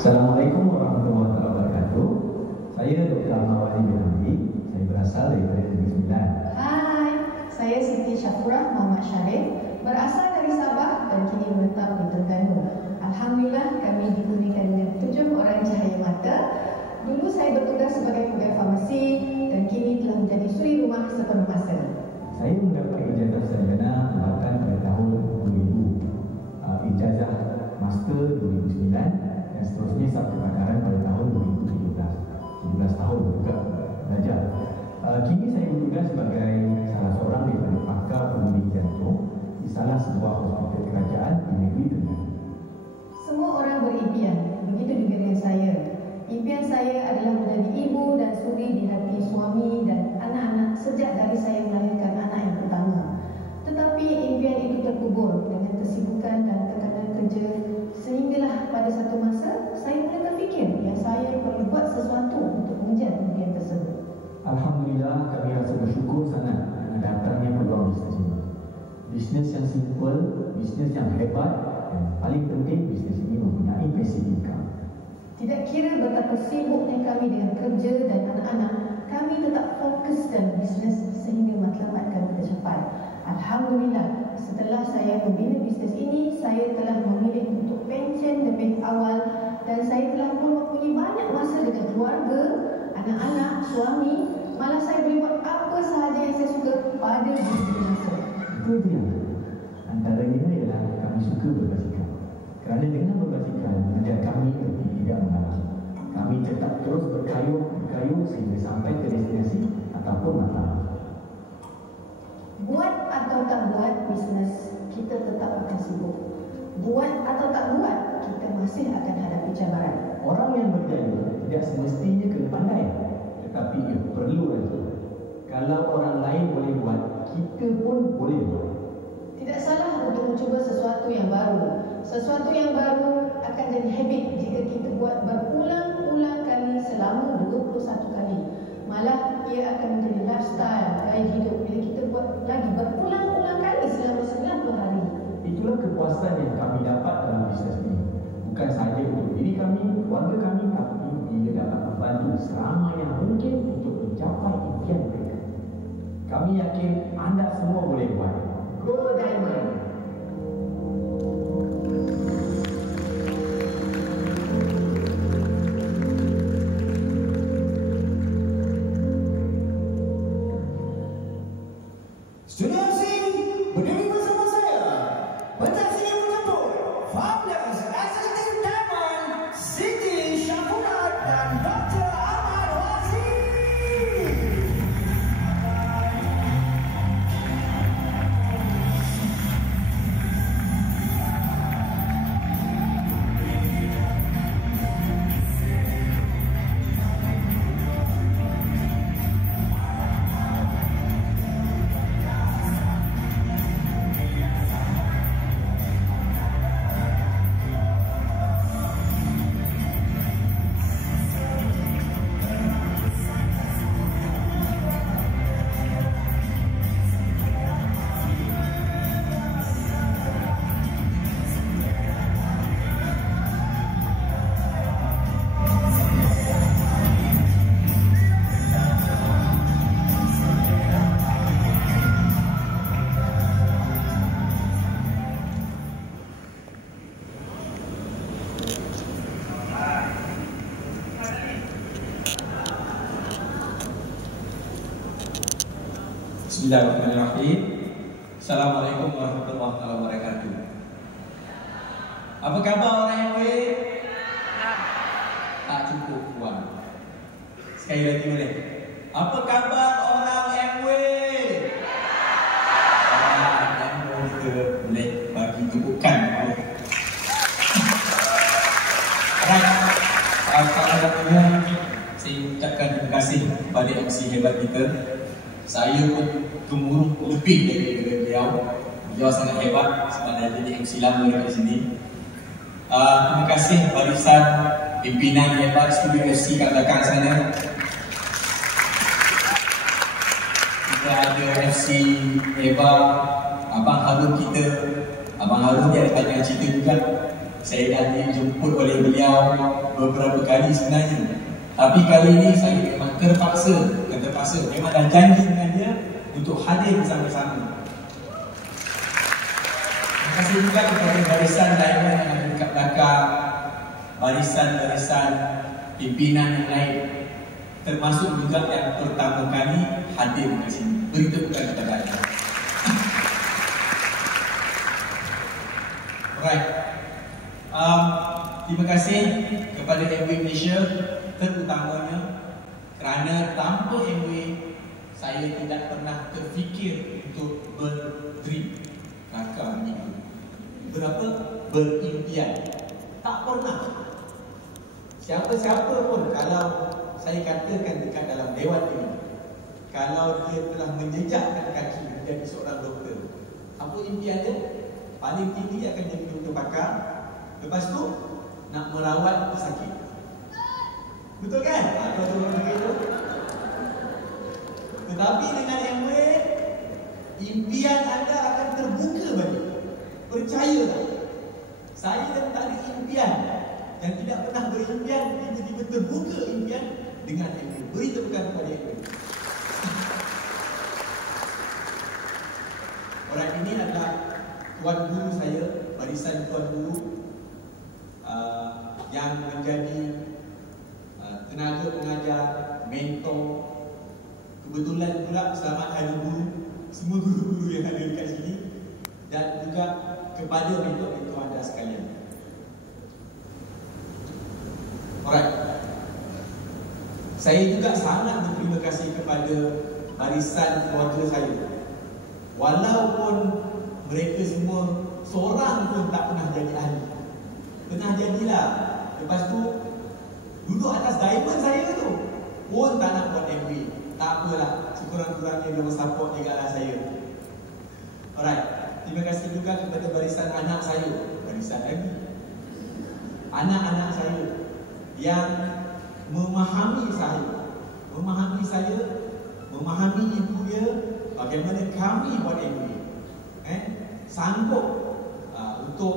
Assalamualaikum warahmatullahi wabarakatuh. Saya Dr. Ahmad Wali bin Hamdi. Saya berasal dari Negeri Sembilan. Hai, saya Siti Syafurah Muhammad Syarif, berasal dari Sabah dan kini menetap di Terengganu. Alhamdulillah, kami dikurniakan dengan 7 orang cahaya mata. Dulu saya bertugas sebagai pegawai farmasi dan kini telah menjadi suri rumah sepenuh masa. Saya mendapat ijazah sarjana bahkan pada tahun 2000, ijazah master 2009 dan seterusnya sampai kebakaran pada tahun 2017. 17 tahun juga belajar. Kini saya bertugas sebagai salah seorang daripada pakar penyelidik jantung di salah sebuah hospital kerajaan di negeri Terengganu. Semua orang berimpian, begitu juga dengan saya. Impian saya adalah menjadi ibu dan suri di hati suami dan anak-anak sejak dari saya melahirkan anak yang pertama. Tetapi impian itu terkubur dengan kesibukan dan tekanan kerja, sehinggalah pada satu masa saya mulai terfikir yang saya perlu buat sesuatu untuk mengejar impian tersebut. Alhamdulillah, kami rasa bersyukur sangat dengan datangnya peluang bisnes ini. Bisnes yang simple, bisnes yang hebat, dan paling penting bisnes ini mempunyai passive income. Tidak kira betapa sibuknya kami dengan kerja dan anak-anak, kami tetap fokus dalam bisnes sehingga matlamat kami tercapai. Alhamdulillah, setelah saya membina bisnes ini, saya telah memilih untuk pencen lebih awal dan saya telah pun mempunyai banyak masa dengan keluarga, anak-anak, suami. Malah saya boleh buat apa sahaja yang saya suka pada bisnes masa. Itu dia. Antaranya ialah kami suka berbasikal. Kerana dengan berbasikal mengajar kami untuk tidak mengalah. Kami tetap terus berkayuh sehingga sampai ke destinasi ataupun matlamat. Buat atau tak buat bisnes, kita tetap akan sibuk. Buat atau tak buat, kita masih akan hadapi cabaran. Orang yang berjaya tidak semestinya kena pandai, tetapi ia perlu rajin. Kalau orang lain boleh buat, kita pun boleh buat. Tidak salah untuk mencuba sesuatu yang baru. Sesuatu yang baru akan jadi habit jika kita buat berulang-ulang kali selama 21 kali. Malah ia akan menjadi lifestyle, gaya hidup bila kita buat lagi berulang-ulang kali selama 90 hari. Itulah kepuasan yang kami dapat dalam bisnes ini. Bukan sahaja untuk diri kami, keluarga kami, tapi ia dapat membantu seramai yang mungkin untuk mencapai impian mereka. Kami yakin anda semua boleh buat. Go Diamond! Studiosi, berdiri bersama saya. Pentas ini menyambut Fabulous Executive Diamond, Siti Syafurah dan Dr. Ahmad Wali. Bismillahirrahmanirrahim. Assalamualaikum warahmatullahi wabarakatuh. Apa khabar orang yang baik? Tak cukup puan. Sekali lagi boleh. Apa khabar orang yang baik? Yang kita boleh bagi tepukan. Alhamdulillah, saya ucapkan terima kasih kepada MC hebat kita. Saya pun gemuruh lebih daripada beliau. Beliau sangat hebat sebab dia jadi MC lama dekat sini. Terima kasih barisan pimpinan hebat Studio FC kat belakang sana. Kita ada FC hebat, Abang Harun kita. Abang Harun dia ada banyak cerita juga. Saya dah dijemput oleh beliau beberapa kali sebenarnya. Tapi kali ini saya memang terpaksa. Memang dah janji dengan dia untuk hadir bersama-sama. Terima kasih juga kepada barisan lain yang ada dekat belakang, barisan-barisan pimpinan yang lain, termasuk juga yang pertama kali hadir di sini. Beri tepukan kepada anda. Alright. Terima kasih kepada Amway Malaysia, terutamanya kerana tanpa Amway saya tidak pernah terfikir untuk berdream, rakam ini. Berapa? Berimpian. Tak pernah. Siapa-siapa pun kalau saya katakan dekat dalam dewan ini, kalau dia telah menjejakkan kaki menjadi seorang doktor, apa impian dia? Paling tinggi akan jadi doktor pakar. Lepas tu nak merawat pesakit. Betul kan? Betul begitu. Tetapi dengan Amway, impian anda akan terbuka balik. Percayalah. Saya yang tak ada impian, yang tidak pernah berimpian, tiba-tiba terbuka impian dengan Amway. Beri tepukan kepada Amway. Orang ini adalah tuan guru saya, barisan tuan guru yang menjadi tenaga pengajar, mentor. Kebetulan pula selamat hari guru semua guru-guru yang ada dekat sini, dan juga kepada mentor-mentor anda sekalian. Alright. Saya juga sangat berterima kasih kepada barisan keluarga saya. Walaupun mereka semua seorang pun tak pernah jadi ahli. Pernah jadilah. Lepas tu duduk atas diamond saya tu pun tak nak buat Amway. Tak apalah, sekurang-kurangnya dia support juga saya. Alright. Terima kasih juga kepada barisan anak saya. Barisan lagi anak-anak saya yang memahami saya, memahami ibu dia, bagaimana kami buat Amway. Sanggup untuk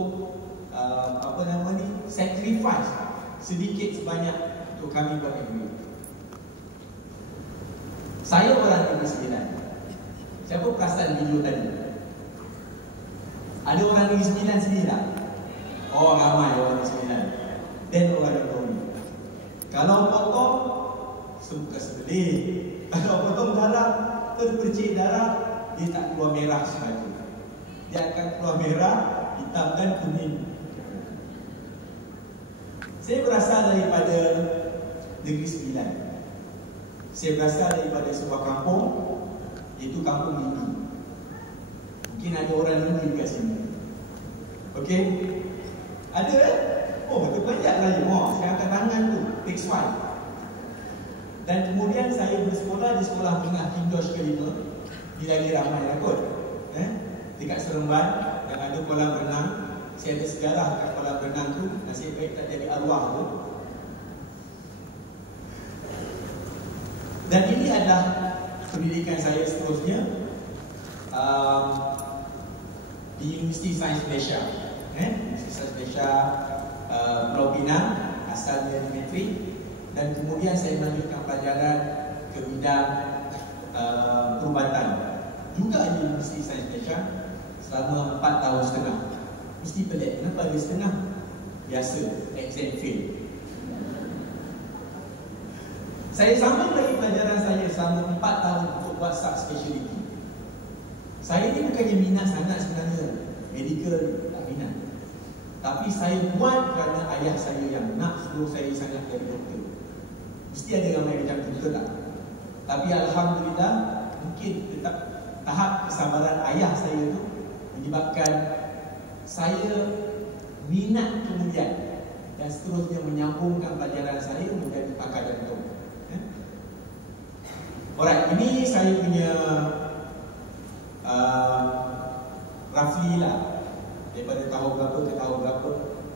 sacrifice sedikit sebanyak untuk kami buat Amway. Saya orang Negeri Sembilan. Siapa perasan video tadi? Ada orang Negeri Sembilan sini tak? Oh, ramai orang Negeri Sembilan. Dan orang yang tahu. Kalau potong, suka sebelih. Kalau potong darah, terpercik darah, dia tak keluar merah sahaja. Dia akan keluar merah, hitam dan kuning. Saya berasal daripada Negeri Sembilan. Saya berasal daripada sebuah kampung, iaitu Kampung Hindu. Mungkin ada orang Hindu kat sini. Okey? Ada kan? Oh, betul banyak lagi. Oh, saya angkat tangan tu, takes 5. Dan kemudian saya bersekolah di sekolah menengah King George kelima. Di lagi ramai lah kot. Dekat Seremban yang ada kolam renang. Saya ada sejarah kat kolam renang tu. Nasib baik tak jadi arwah tu. Dan ini adalah pendidikan saya seterusnya di Universiti Sains Malaysia. Universiti Sains Malaysia Pulau Pinang, asalnya di Metri. Dan kemudian saya melanjutkan pelajaran ke bidang perubatan juga di Universiti Sains Malaysia selama 4 tahun setengah. Mesti pelik, kenapa ada setengah? Biasa, exam fail. Saya sambung lagi pelajaran saya selama 4 tahun untuk buat subspecialty. Saya ni bukannya minat sangat sebenarnya medical, tak minat. Tapi saya buat kerana ayah saya yang nak suruh saya sangat jadi doktor. Mesti ada ramai macam tu, betul tak? Tapi Alhamdulillah, mungkin tetap tahap kesabaran ayah saya tu menyebabkan saya minat kemudian dan seterusnya menyambungkan pelajaran saya menjadi pakar jantung. Alright, ini saya punya roughly lah, daripada tahun berapa ke tahun berapa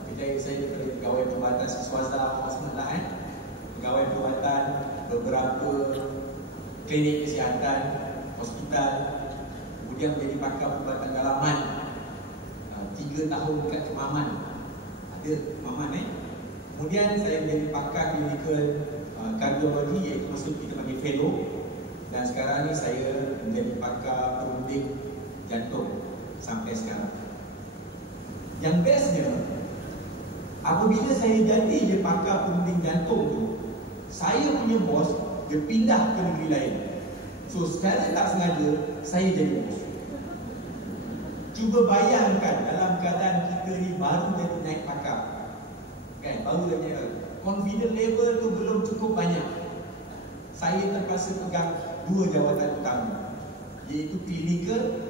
kerjaya saya daripada pegawai perubatan swasta hospital lah, pegawai perubatan beberapa klinik kesihatan, hospital, kemudian menjadi pakar perubatan dalaman 3 tahun dekat Kemaman. Ada Ada pemahaman Kemudian saya menjadi pakar klinikal kardiologi, iaitu maksud kita panggil fellow. Dan sekarang ni saya menjadi pakar perunding jantung sampai sekarang. Yang bestnya, apabila saya jadi je pakar perunding jantung tu, saya punya bos dia pindah ke negeri lain. So secara tak sengaja saya jadi bos. Cuba bayangkan dalam keadaan kita ni baru jadi naik pakar, kan, baru jadi confident level tu belum cukup banyak. Saya terpaksa pegang dua jawatan utama, iaitu klinikal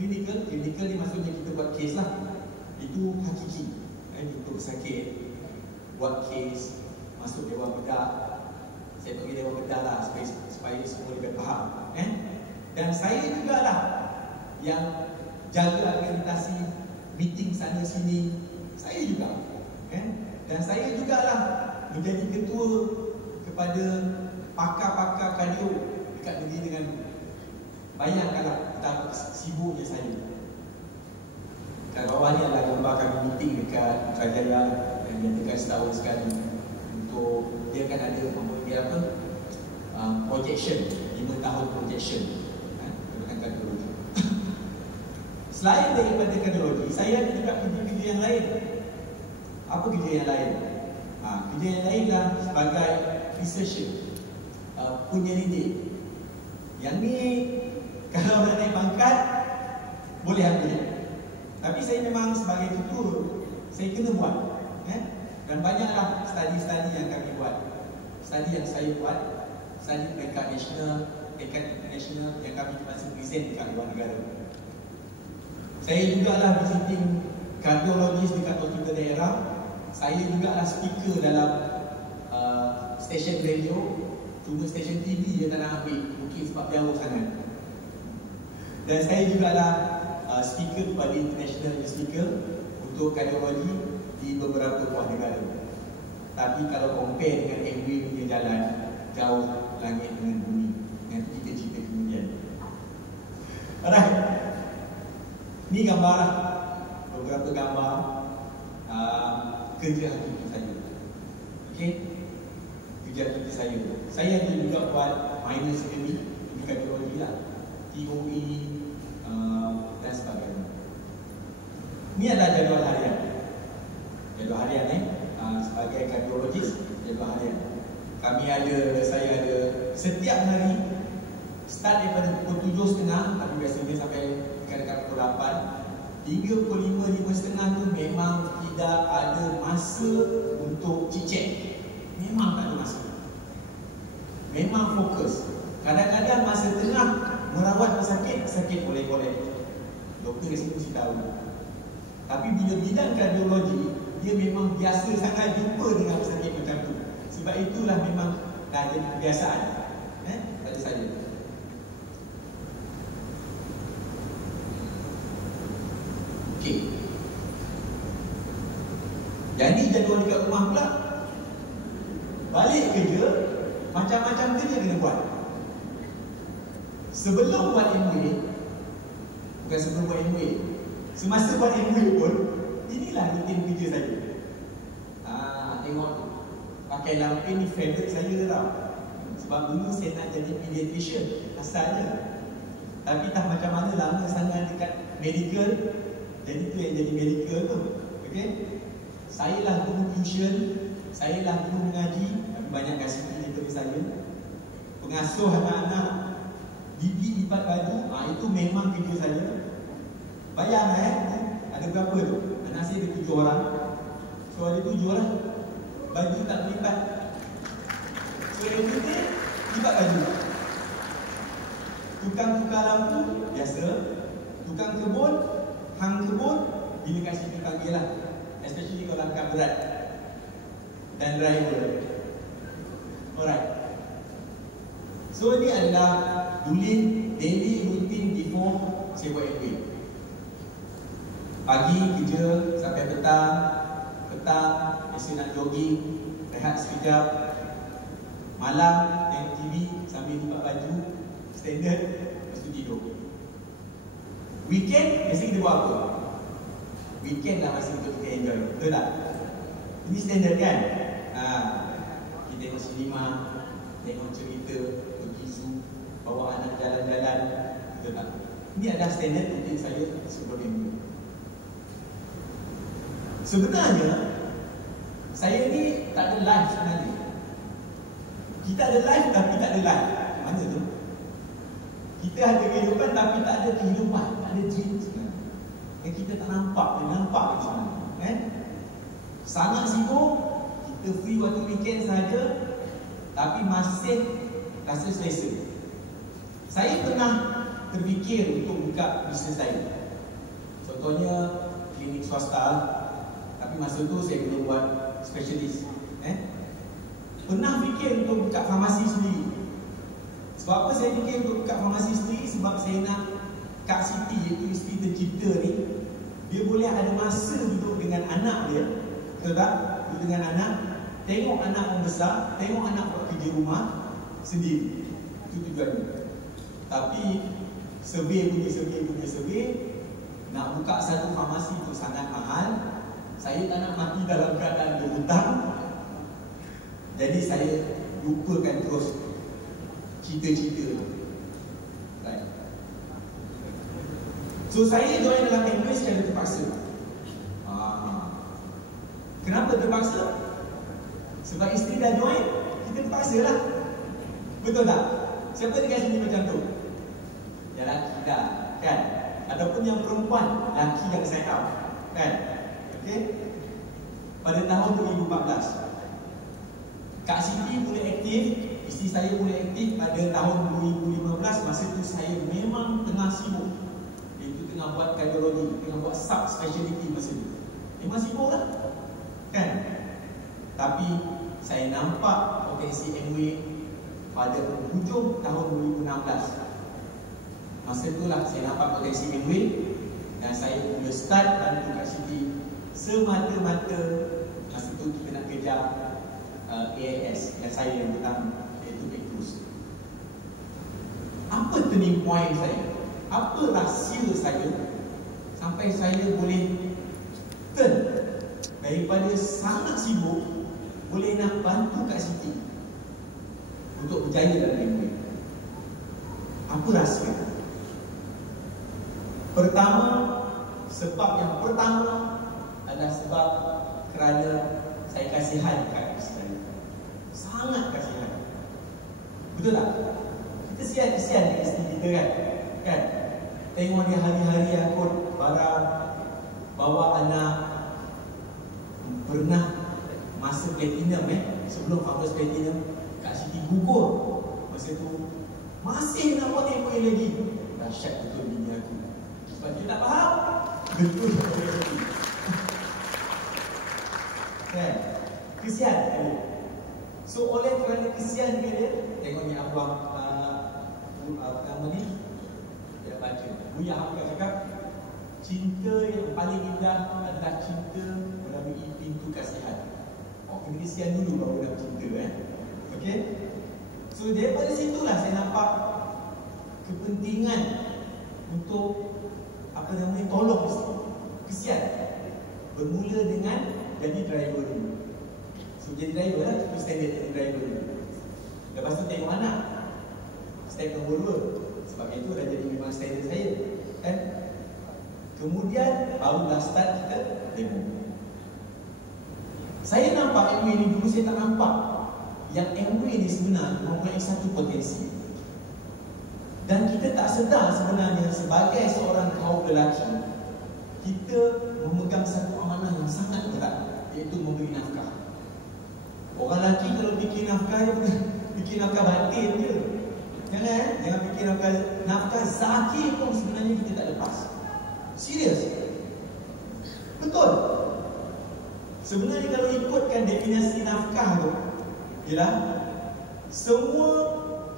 ni maksudnya kita buat kes lah. Itu hakiki, untuk pesakit, buat kes, masuk Dewan Bedah. Saya pergi Dewan Bedah lah supaya semua lebih faham. Dan saya jugalah yang jaga akreditasi meeting sana sini. Saya juga, dan saya jugalah menjadi ketua kepada pakar-pakar kardio dekat negeri dengan. Bayangkanlah betapa sibuknya saya. Kat bawah ni adalah gambar kami meeting dekat Putrajaya yang diadakan setahun sekali. Untuk dia kan ada apa? Projection, 5 tahun projection tentang kardiologi. Selain daripada kardiologi, saya ada juga kerja-kerja yang lain. Apa kerja yang lain? Kerja yang lain lah sebagai researcher, penyelidik. Yang ni kalau nak naik pangkat boleh ambil. Tapi saya memang sebagai ketua, saya kena buat. Dan banyaklah studi-studi yang kami buat. Studi yang saya buat, studi peringkat nasional, peringkat international yang kami terpaksa present dekat luar negara. Saya jugalah visiting kardiologis dekat hospital daerah. Saya jugalah speaker dalam stesen radio. Cuma stesen TV dia tak nak ambil, mungkin sebab jauh sangat. Dan saya jugalah speaker kepada international speaker untuk kardiologi di beberapa buah negara. Tapi kalau compare dengan MW punya jalan, jauh langit dengan bumi. Nanti kita cerita kemudian. Alright, ni gambar lah, beberapa gambar kerja hakiki saya. Okay, kerja hakiki saya. Saya ada juga buat minor surgery di kardiologi lah, TOE dan sebagainya. Ini adalah jadual harian. Jadual harian sebagai kardiologis, jadual harian. Saya ada setiap hari start daripada pukul 7.30, tapi biasanya sampai dekat-dekat pukul 8 hingga pukul 5.30 tu memang tidak ada masa untuk cicek. Memang tak ada masa. Memang fokus. Kadang-kadang masa tengah merawat pesakit, pesakit boleh-boleh. Doktor di sini mesti tahu. Tapi bila bidang kardiologi, dia memang biasa sangat jumpa dengan pesakit macam tu. Sebab itulah memang dah jadi kebiasaan. Pada saya. Okey. Jadi jadual dekat rumah pula, balik kerja, macam-macam kerja kena buat. Sebelum buat MWA, bukan sebelum buat MWA, semasa buat MWA pun, inilah rutin kerja saya. Tengok tu, pakai lampu ni favorite saya tau. Sebab dulu saya nak jadi pediatrician asalnya. Tapi tak macam mana lama sangat dekat medical, jadi tu yang jadi medical tu. Okay? Saya lah guru tuition, saya lah guru mengaji, tapi banyak kasih daripada saya. Pengasuh anak-anak, bibi lipat baju, itu memang kerja saya. Bayang ada berapa tu? Anak saya ada 7 orang. So ada 7 lah, baju tak lipat. So yang kita lipat baju. Tukang tukar lampu, biasa. Tukang kebun, hang kebun, bila kasih tukang dia lah. Especially kalau angkat berat. Dan driver. Alright. So ini adalah daily routine before saya buat MBA. Pagi kerja sampai petang biasa nak jogging, rehat sekejap. Malam tengok TV sambil lipat baju, standard, lepas tu tidur. Weekend biasa kita buat apa? Weekend lah masa kita enjoy, betul tak? Ini standard kan? Kita tengok sinema, tengok cerita, pergi zoo, bawa anak jalan-jalan, betul tak? Ini adalah standard untuk saya sebelum MBA. Sebenarnya saya ni tak ada life sebenarnya. Kita ada life tapi tak ada life. Mana tu? Kita ada kehidupan tapi tak ada kehidupan, tak ada dream sebenarnya. Kita tak nampak sebenarnya, kan? Sangat sibuk, kita free waktu weekend saja, tapi masih rasa selesa. Saya pernah terfikir untuk buka bisnes saya. Contohnya klinik swasta, tapi masa tu saya belum buat specialist. Pernah fikir untuk buka farmasi sendiri. Sebab apa saya fikir untuk buka farmasi sendiri? Sebab saya nak Kak Siti, iaitu isteri tercinta ni, dia boleh ada masa duduk dengan anak dia, betul tak? Duduk dengan anak, tengok anak membesar, tengok anak buat kerja rumah sendiri. Itu tujuannya. Tapi survey, nak buka satu farmasi itu sangat mahal. Saya tak nak mati dalam keadaan berhutang. Jadi saya lupakan terus cita-cita. Right. So saya join dalam MBA secara terpaksa. Kenapa terpaksa? Sebab isteri dah join, kita terpaksa lah. Betul tak? Siapa dekat sini macam tu? Yang lelaki dah, kan? Ataupun yang perempuan, lelaki yang sign up, kan? Okay? Pada tahun 2014 Kak Siti mula aktif, isteri saya mula aktif pada tahun 2015. Masa tu saya memang tengah sibuk, iaitu tengah buat kardiologi, tengah buat sub-speciality masa tu. Memang sibuk lah, kan? Tapi saya nampak potensi MWay pada hujung tahun 2016. Masa itulah saya nampak potensi MWay dan saya mula start bantu Kak Siti semata-mata. Masa tu kita nak kejar AIS yang saya yang pertama, iaitu Petrus. Apa turning point saya? Apa rahsia saya sampai saya boleh turn daripada sangat sibuk boleh nak bantu Kak Siti untuk berjaya dalam MBA? Apa rahsia? Sebab yang pertama adalah sebab kerana saya kasihan kat isteri saya. Sangat kasihan. Betul tak? Kita kasihan dengan isteri kita, kan? Tengok dia hari-hari angkut barang, bawa anak. Pernah masa platinum, sebelum famous platinum, Kak Siti gugur. Masa tu masih nak buat MBA lagi. Dahsyat betul bini aku. Sebab dia tak faham. Betul kan? Kesian dia. So oleh kerana kesian dia, tengok ni abang nama ni dia baca Buya Hamka cakap, cinta yang paling indah adalah cinta melalui pintu kasihan. Kena kesian dulu baru dapat cinta, okay? So daripada situlah saya nampak kepentingan untuk tolong isteri. Kesian. Bermula dengan jadi driver dulu. So jadi driver lah, itu standard jadi driver dulu. Lepas tu tengok anak, step nombor 2. Sebab itu dah jadi memang standard saya, kan? Kemudian barulah start kita demo. Saya nampak MBA ni dulu, saya tak nampak yang MBA ni sebenarnya mempunyai satu potensi. Dan kita tak sedar sebenarnya sebagai seorang kaum lelaki, kita memegang satu amanah yang sangat berat, iaitu memberi nafkah. Orang lelaki kalau fikir nafkah, fikir nafkah batin je. Jangan fikir nafkah zahir pun sebenarnya kita tak lepas. Serius. Betul. Sebenarnya kalau ikutkan definisi nafkah tu, ialah semua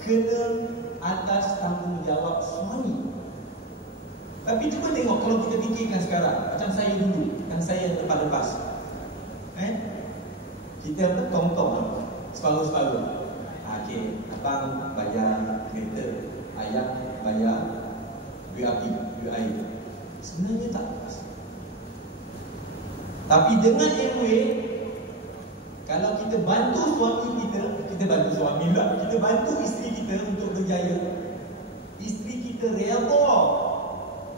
kena atas tanggungjawab suami. Tapi cuba tengok kalau kita fikirkan sekarang, macam saya dulu, yang saya yang lepas-lepas, kita tong-tong separuh-separuh. Okey, abang bayar kereta, ayah bayar duit api, duit air. Sebenarnya tak lepas. Tapi dengan MBA, Kalau kita bantu suami kita bantu suami pula, kita bantu isteri kita untuk berjaya, isteri kita redha.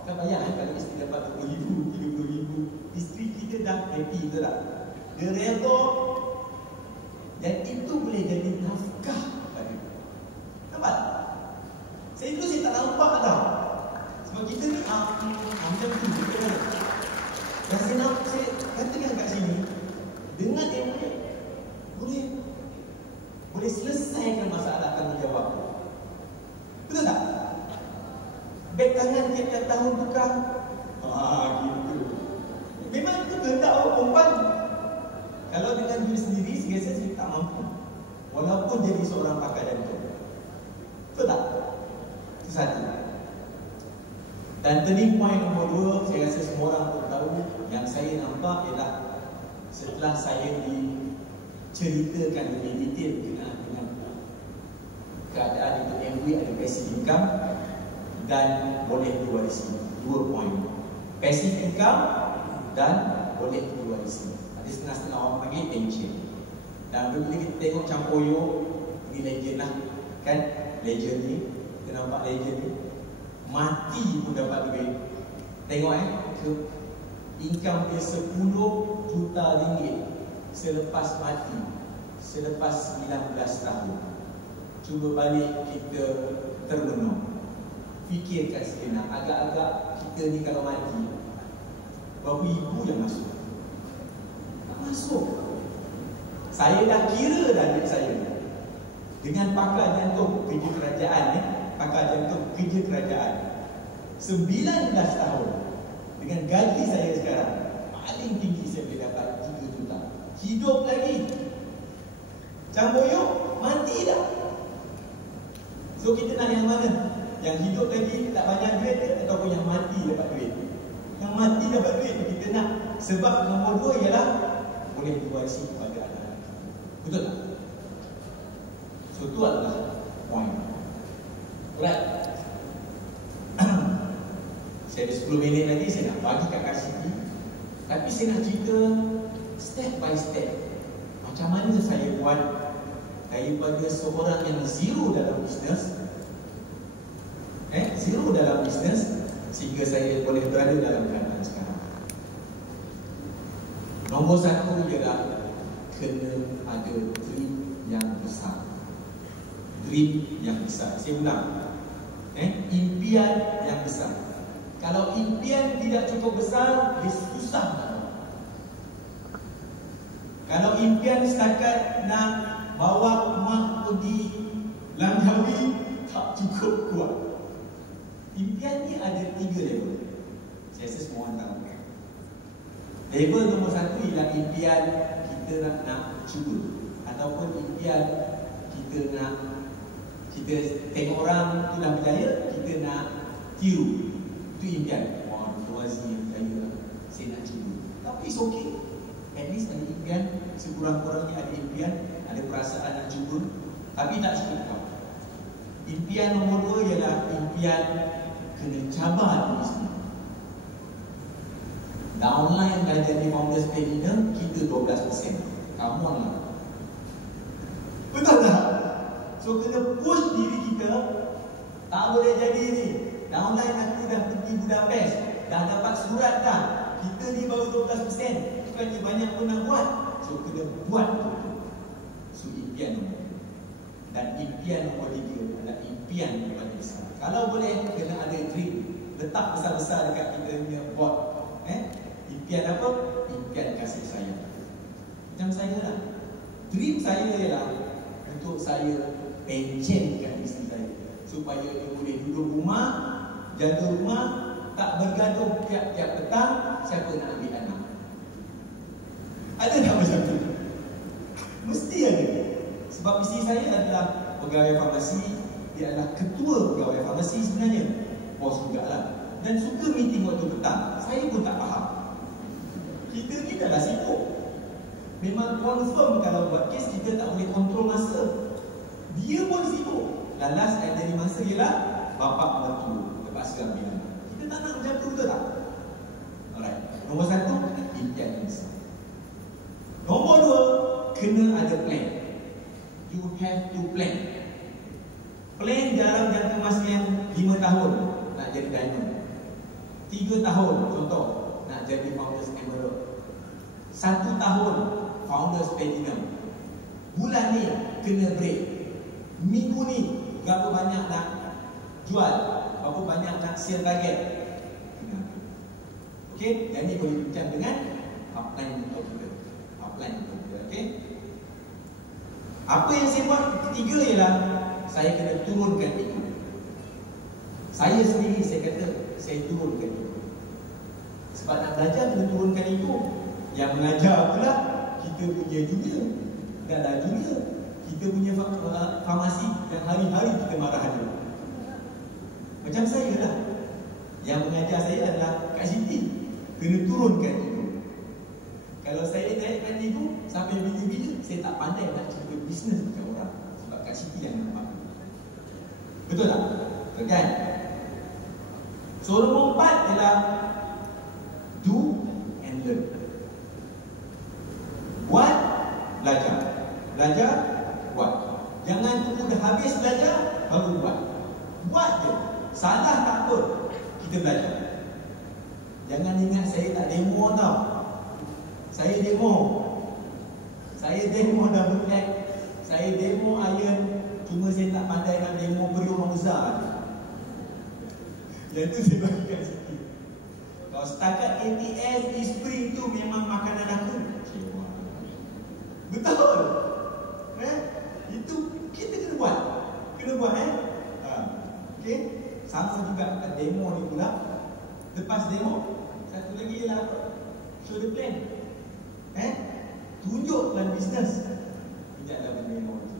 Tak payah kalau isteri dapat 20,000, 30,000, isteri kita dah happy, betul tak? Dia redha, dan itu boleh jadi nafkah pada dia. Nampak? Saya tak nampak dah. Sebab kita ni macam tu kita kan. Dan saya katakan kat sini, dengan dia boleh selesaikan masalah tanggungjawab. Betul tak? Beg tangan tiap-tiap tahun tukar. Gitu. Memang itu kehendak orang perempuan. Kalau dengan diri sendiri, saya tak mampu. Walaupun jadi seorang pakar jantung. Betul tak? Itu satu. Dan turning point nombor 2, saya rasa semua orang pun tahu, yang saya nampak ialah setelah saya diceritakan lebih detail dengan keadaan itu, MV ada passive income dan boleh diwarisi. 2 poin. Passive income dan boleh diwarisi. Ada setengah-setengah orang panggil tension. Dan bila kita tengok Campoyo, ini legend lah, kan? Legend ni, kita nampak legend ni, mati pun dapat duit. Tengok income dia 10 juta ringgit selepas mati, selepas 19 tahun. Cuba balik kita termenung, fikirkan sejenak. Agak-agak kita ni kalau mati, berapa ibu yang masuk? Tak masuk. Saya dah kira dah duit saya dengan pakar jantung kerja kerajaan ni, pakar jantung kerja kerajaan 19 tahun. Dengan gaji saya sekarang, paling tinggi saya boleh dapat 3 juta. Hidup lagi. Camboyo mati dah. So kita nak yang mana? Yang hidup lagi tak banyak duit ke, ataupun yang mati dapat duit? Yang mati dapat duit kita nak. Sebab nombor 2 ialah boleh diwarisi kepada anak-anak. Betul tak? So itu adalah point. Alright. Saya ada 10 minit lagi, saya nak bagi kat Kak Siti. Tapi saya nak cerita step by step macam mana saya buat daripada seorang yang zero dalam bisnes, sehingga saya boleh berada dalam keadaan sekarang. Nombor 1 ialah kena ada dream yang besar. Dream yang besar. Saya ulang. Impian yang besar. Kalau impian tidak cukup besar, dia susah. Kalau impian setakat nak bawa mak pergi Langkawi, tak cukup kuat. Impian ni ada 3 level. Saya rasa semua orang tahu. Level nombor 1 ialah impian kita nak cuba, ataupun impian kita tengok orang tu dah berjaya, kita nak tiru. Itu impian. Wah, Tuazi yang berjaya, saya nak cuba. Tapi it's okay. At least ada impian, sekurang-kurangnya ada impian, ada perasaan nak cuba. Tapi tak cukup. Impian nombor 2 ialah impian kena cabar diri sendiri. Downline dah jadi founders pay leader, kita 12%. Come on lah. Betul tak? So kena push diri kita. Tak boleh jadi ni. Downline aku dah pergi Budapest, dah dapat surat dah, kita ni baru 12%. Bukannya banyak pun nak buat. So kena buat. So impian nombor 2. Dan impian nombor 3 adalah impian yang paling besar. Kalau boleh, kena ada dream. Letak besar-besar dekat kita punya board. Impian apa? Impian kasih sayang. Macam saya lah. Dream saya ialah untuk saya pensionkan isteri saya, supaya dia boleh duduk rumah, jaga rumah, tak bergaduh tiap-tiap petang siapa nak ambil anak. Ada tak macam tu? Mesti ada. Sebab isteri saya adalah pegawai farmasi, dia adalah ketua pegawai farmasi sebenarnya, bos jugalah, dan suka meeting waktu petang. Saya pun tak faham. Kita ni dah sibuk. Memang confirm kalau buat kes kita tak boleh kontrol masa. Dia pun sibuk. Dan last yang jadi masa ialah bapak mertua terpaksa ambil anak. Kita tak nak macam tu, betul tak? Alright. Nombor 1, impian yang besar. Nombor 2, kena ada plan. You have to plan. Plan dalam jangka masa yang 5 tahun nak jadi diamond, 3 tahun contoh nak jadi Founders Emerald, 1 tahun Founders Platinum. Bulan ni kena break, minggu ni berapa banyak nak jual, berapa banyak nak sale target. Okey, dan ni boleh bincang dengan upline untuk kita. Okey. Apa yang saya buat ketiga ialah saya kena turunkan itu. Saya sendiri saya kata saya turunkan itu. Sebab nak belajar kena turunkan itu. Yang mengajar pula kita punya junior. Dan dah junior, kita punya farmasi yang hari-hari kita marah dia. Macam saya lah. Yang mengajar saya adalah Kak Siti. Kena turunkan itu. Kalau saya naikkan itu sampai bila-bila, saya tak pandai nak cerita bisnes dekat orang. Sebab Kak Siti yang nampak. Betul tak? Betul kan? So nombor 4 ialah do and learn. Buat, belajar. Belajar, buat. Jangan tunggu dah habis belajar baru buat. Buat je. Salah tak apa, kita belajar. Jangan ingat saya tak demo tau. Saya demo double act. Saya demo iron. Cuma saya tak pandai nak demo beri orang besar. Yang tu saya bagikan sikit. Kalau setakat ATS di spring tu memang makanan aku. Betul. Itu kita kena buat. Okey. Sama juga kat demo ni pula. Lepas demo, satu lagi ialah apa? Show the plan. Tunjuk plan bisnes. Tidak dalam demo tu.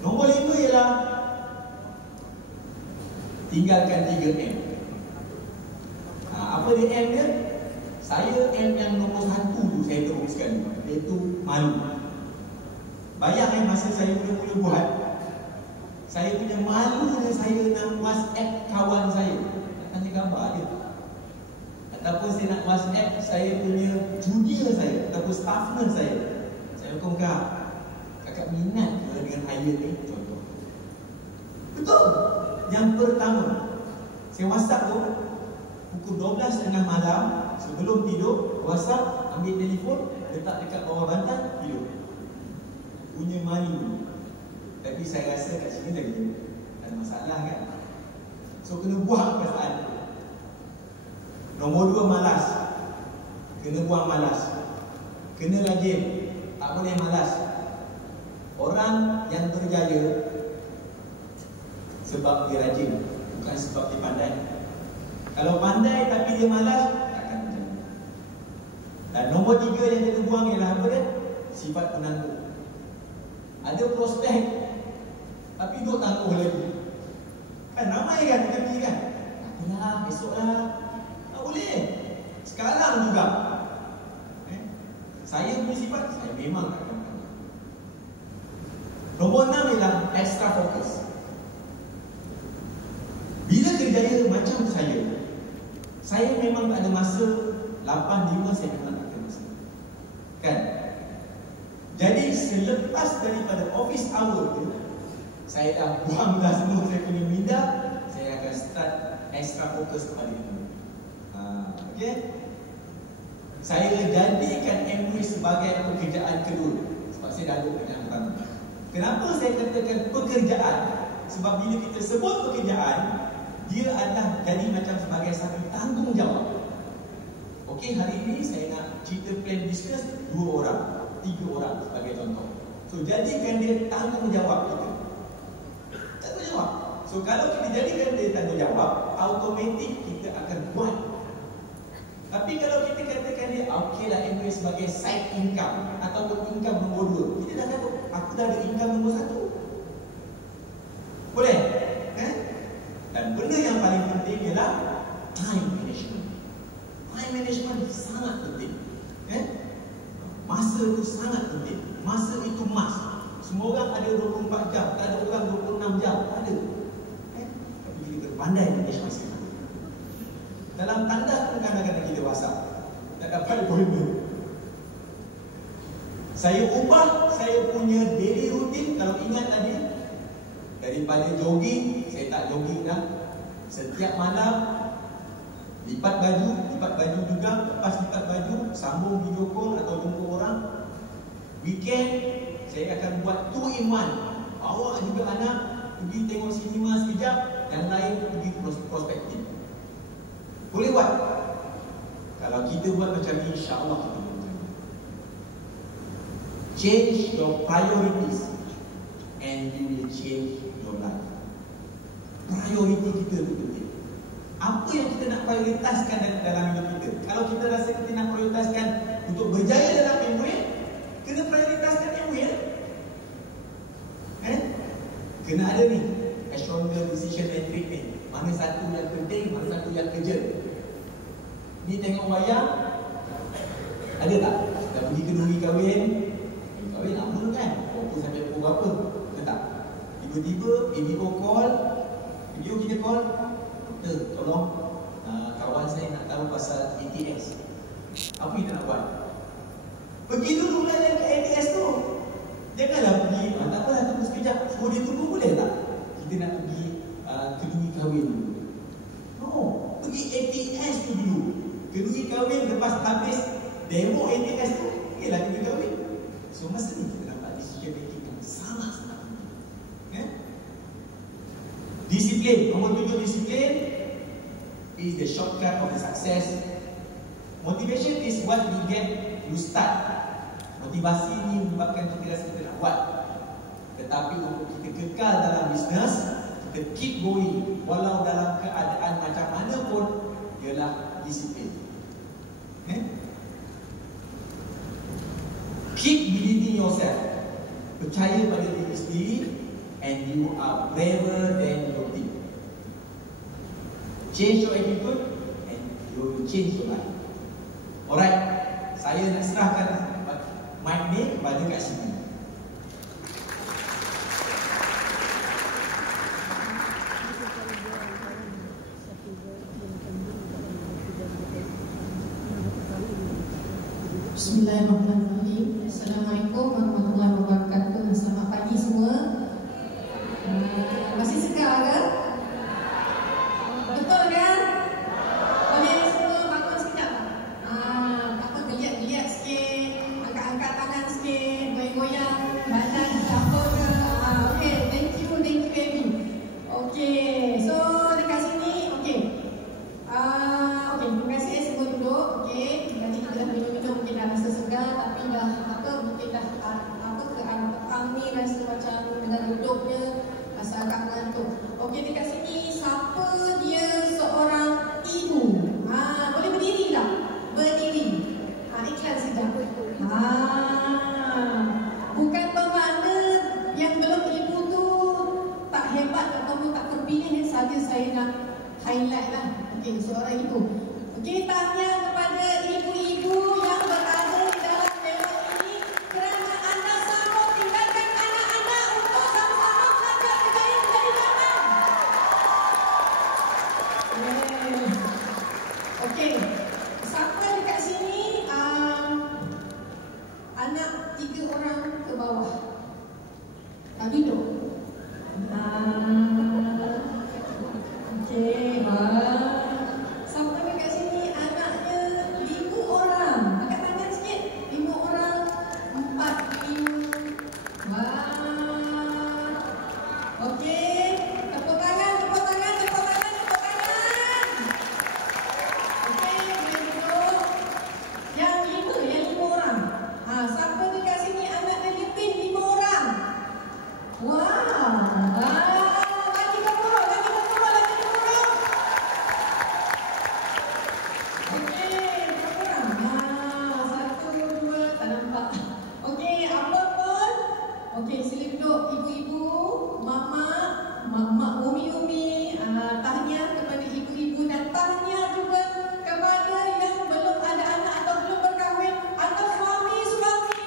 Nombor 5 ialah tinggalkan 3M. Apa dia M dia? Saya M yang nombor 1 tu saya teruskan, iaitu malu. Bayang masa saya mula-mula buat, saya punya malu dan saya nak WhatsApp kawan saya, nak tanya gambar dia. Ataupun saya nak WhatsApp saya punya junior saya ataupun staff nurse saya. Saya hukum kakak minat ke dengan iron ni? Contoh. Betul. Yang pertama, saya WhatsApp tu pukul 12.30 malam sebelum tidur. WhatsApp, ambil telefon, letak dekat bawah bantal, tidur. Punya malu. Tapi saya rasa kat sini lagi ada masalah kan. So kena buang perasaan. Nombor 2, malas. Kena buang malas. Kena rajin. Tak boleh malas. Orang yang berjaya sebab dia rajin, bukan sebab dia pandai. Kalau pandai tapi dia malas, takkan berjaya. Dan nombor 3 yang kena buang ialah apa dia? Sifat penangguh. Ada prospek tapi duk tangguh lagi. Kan ramai kan kita pergi kan? Takutlah, esoklah. Tak boleh. Sekarang juga. Saya punya sifat, saya memang akan tangguh. Nombor 6 ialah extra fokus. Bila kerjaya macam saya memang tak ada masa. 8-5 saya memang tak ada masa. Kan? Jadi selepas daripada office hour tu, saya dah buang dah semua saya punya minda. Saya akan start extra fokus kepada itu. Okay? Saya jadikan MWIS sebagai pekerjaan kedua. Sebab saya dah ada pekerjaan pertama. Kenapa saya katakan pekerjaan? Sebab bila kita sebut pekerjaan, dia adalah jadi macam sebagai satu tanggungjawab. Okey, hari ini saya nak cerita plan bisnes 2 orang, 3 orang sebagai contoh. So jadikan dia tanggungjawab kita. Tanggungjawab. So kalau kita jadikan dia tanggungjawab, automatik kita akan buat. Tapi kalau kita katakan dia okeylah MWIS sebagai side income ataupun income nombor 2, kita dah kata aku dah ada income nombor 1. Boleh? Dan benda yang paling penting ialah time management. Time management sangat penting. Masa itu sangat penting. Masa itu emas. Semua orang ada 24 jam, tak ada orang 26 jam. Ada. Tapi kita pandai manage masa itu. Dalam tanda pun kadang-kadang kita WhatsApp tak dapat appointment. Saya ubah saya punya daily routine. Kalau ingat tadi, daripada jogging, saya tak jogging dah. Setiap malam lipat baju juga, lepas lipat baju sambung video call atau jumpa orang. Weekend saya akan buat 2 in 1. Bawa juga anak pergi tengok sinema sekejap, yang lain pergi prospektif. Boleh buat? Kalau kita buat macam ni, insya-Allah kita boleh. Change your priorities and you will change your life. Prioriti kita itu penting. Apa yang kita nak prioritaskan dalam hidup kita? Kalau kita rasa kita nak prioritaskan untuk berjaya dalam MWA, kena prioritaskan MWA. Kena ada ni, a stronger decision matrix ni. Mana satu yang penting, mana satu yang kerja. Ni tengok wayang, ada tak? Dah pergi kenduri kahwin, kahwin lama kan? Berapa sampai pukul berapa? Betul tak? Tiba-tiba video call, video kita call, doktor tolong kawan saya nak tahu pasal ATS. Apa kita nak buat? Pergi dulu lah yang ke ATS tu. Janganlah pergi, tak apalah tunggu sekejap, suruh dia tunggu boleh tak? Kita nak pergi kenduri kahwin dulu. No, pergi ATS tu dulu. Kenduri kahwin lepas habis demo ATS tu, pergilah kenduri kahwin. So masa ni kita dapat decision making yang sangat-sangat penting. Disiplin, nombor 7 disiplin is the shortcut of the success. Motivation is what we get, you start. Motivasi ini menyebabkan kita rasa kita nak buat. Tetapi untuk kita kekal dalam bisnes, kita keep going walau dalam keadaan macam mana pun, ialah disiplin. Keep believing yourself. Percaya pada diri sendiri, and you are braver than your team. Change your attitude and you will change your life. Alright, saya nak serahkan mic ni kepada Kak Siti. Bismillahirrahmanirrahim. Assalamualaikum warahmatullahi wabarakatuh. Selamat pagi semua. Masih segar ke? Betul kan? Boleh semua bangun sekejap tak? Bangun geliat-geliat sikit, angkat-angkat tangan sikit, goyang-goyang badan dapur ke? Okay, thank you Amy. Okay, so dekat sini, okay. Okay, terima kasih semua duduk. Okay, nanti kita dah minum-minum, mungkin dah rasa segar, tapi dah mungkin dah ke arah petang ni rasa macam dengan duduknya rasa agak mengantuk. Okey, dekat sini siapa dia seorang ibu? Boleh berdiri tak? Berdiri. Iklan sekejap. Bukan bermakna yang belum ibu tu tak hebat ataupun tak terpilih saja saya nak highlight lah. Okey, seorang ibu. Okey, tahniah kepada ibu-ibu yang berada di dalam dewan ini kerana anda sanggup tinggalkan anak-anak untuk sama-sama belajar berjaya menjadi jantan. Okey, sampai dekat sini anak 3 orang ke bawah. Tak duduk. Okey, sampai dekat sini anaknya 5 orang. Angkat tangan sikit. 5 orang, 4, 5. Okey, tepuk tangan. Okey, boleh duduk. Yang 5 orang. Sampai dekat sini anaknya lebih 5 orang. Wow. Lagi berkurang. Okey, berkurang. 1, 2, tak nampak. Okey, apa pun. Okey, sila duduk ibu-ibu, mak umi-umi. Tahniah kepada ibu-ibu dan tahniah juga kepada yang belum ada anak atau belum berkahwin, atau suami,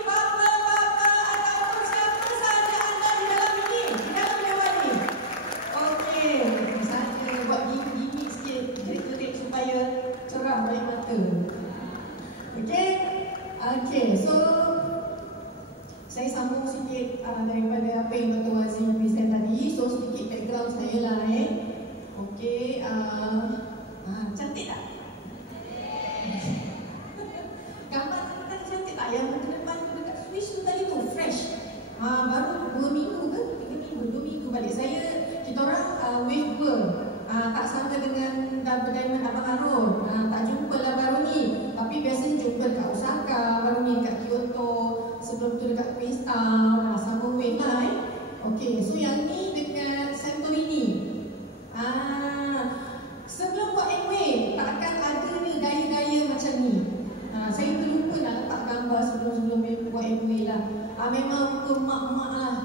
bapa ataupun siapa sahaja anda di dalam ini, di dalam dewan ini. Okey, misalnya buat gimmick sikit, jerit-jerit supaya cerah balik mata. Okey, so Saya sambung sikit daripada apa yang Dr. Wazir present tadi. So sedikit background saya lah Okey, cantik tak? Gambar tadi cantik tak? Yang ke depan tu dekat Swiss tu tadi tu fresh. Baru 2 minggu ke? 3 minggu, 2 minggu balik. Kita orang wave tour. Tak sama dengan Diamond Abang Harun. Tak jumpa lah baru ni. Tapi biasanya jumpa kat Osaka, baru ni kat Kyoto, sebelum tu dekat Queenstown, sama wave lah Okey, so yang ni dekat Santorini. Sebelum buat Amway, tak akan ada ni gaya-gaya macam ni. Saya terlupa nak letak gambar sebelum buat Amway lah. Memang muka mak-mak lah.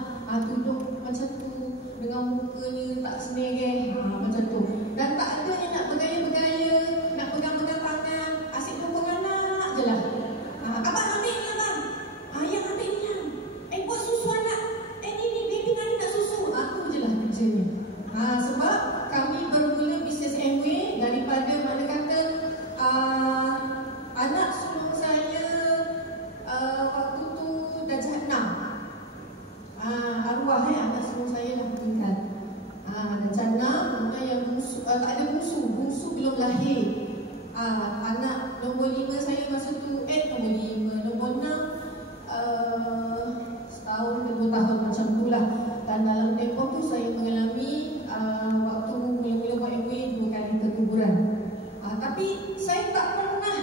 Duduk macam tu, dengan mukanya tak semereh, macam tu. Dan tak ada yang nak bergaya-bergaya, nak pegang-pegang tangan, asyik tunggu anak je lah. Abang ambil ni abang. Yang ambil ni yang. Buat susu anak. Ni baby tadi nak susu. Itu je lah kerjanya. Sebab kami bermula bisnes Amway daripada mana kata anak sulung saya waktu tu darjah 6. Arwah anak sulung saya dah meninggal. Darjah 6, mana yang bungsu, tak ada bungsu belum lahir. Anak nombor 5 saya masa tu nombor 5, nombor 6 setahun ke 2 tahun macam tu lah. Dan dalam tempoh tu saya mengalami waktu mula-mula buat Amway 2 kali keguguran. Tapi saya tak pernah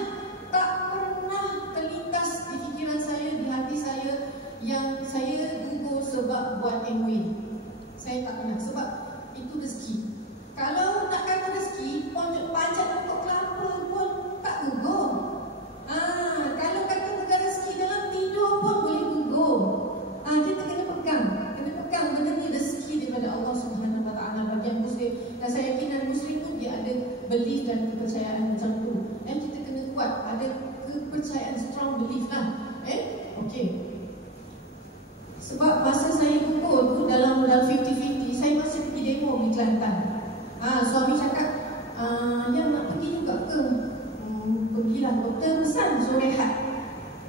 terlintas di fikiran saya, di hati saya yang saya gugur sebab buat Amway. Saya tak pernah, sebab itu rezeki. Kalau nak kata rezeki, panjat pokok kelapa pun tak gugur. Kalau kata pegang rezeki dalam tidur pun boleh gugur. Kita kena pegang benda ni rezeki daripada Allah Subhanahu Wa Taala bagi yang Muslim. Dan saya yakin dan Muslim tu dia ada belief dan kepercayaan macam tu. Dan kita kena kuat, ada kepercayaan, strong belief lah. Okey. Sebab masa saya gugur tu dalam 50-50, saya masih pergi demo di Kelantan. Suami cakap, yang nak pergi juga ke? Pergilah, doktor pesan suruh rehat.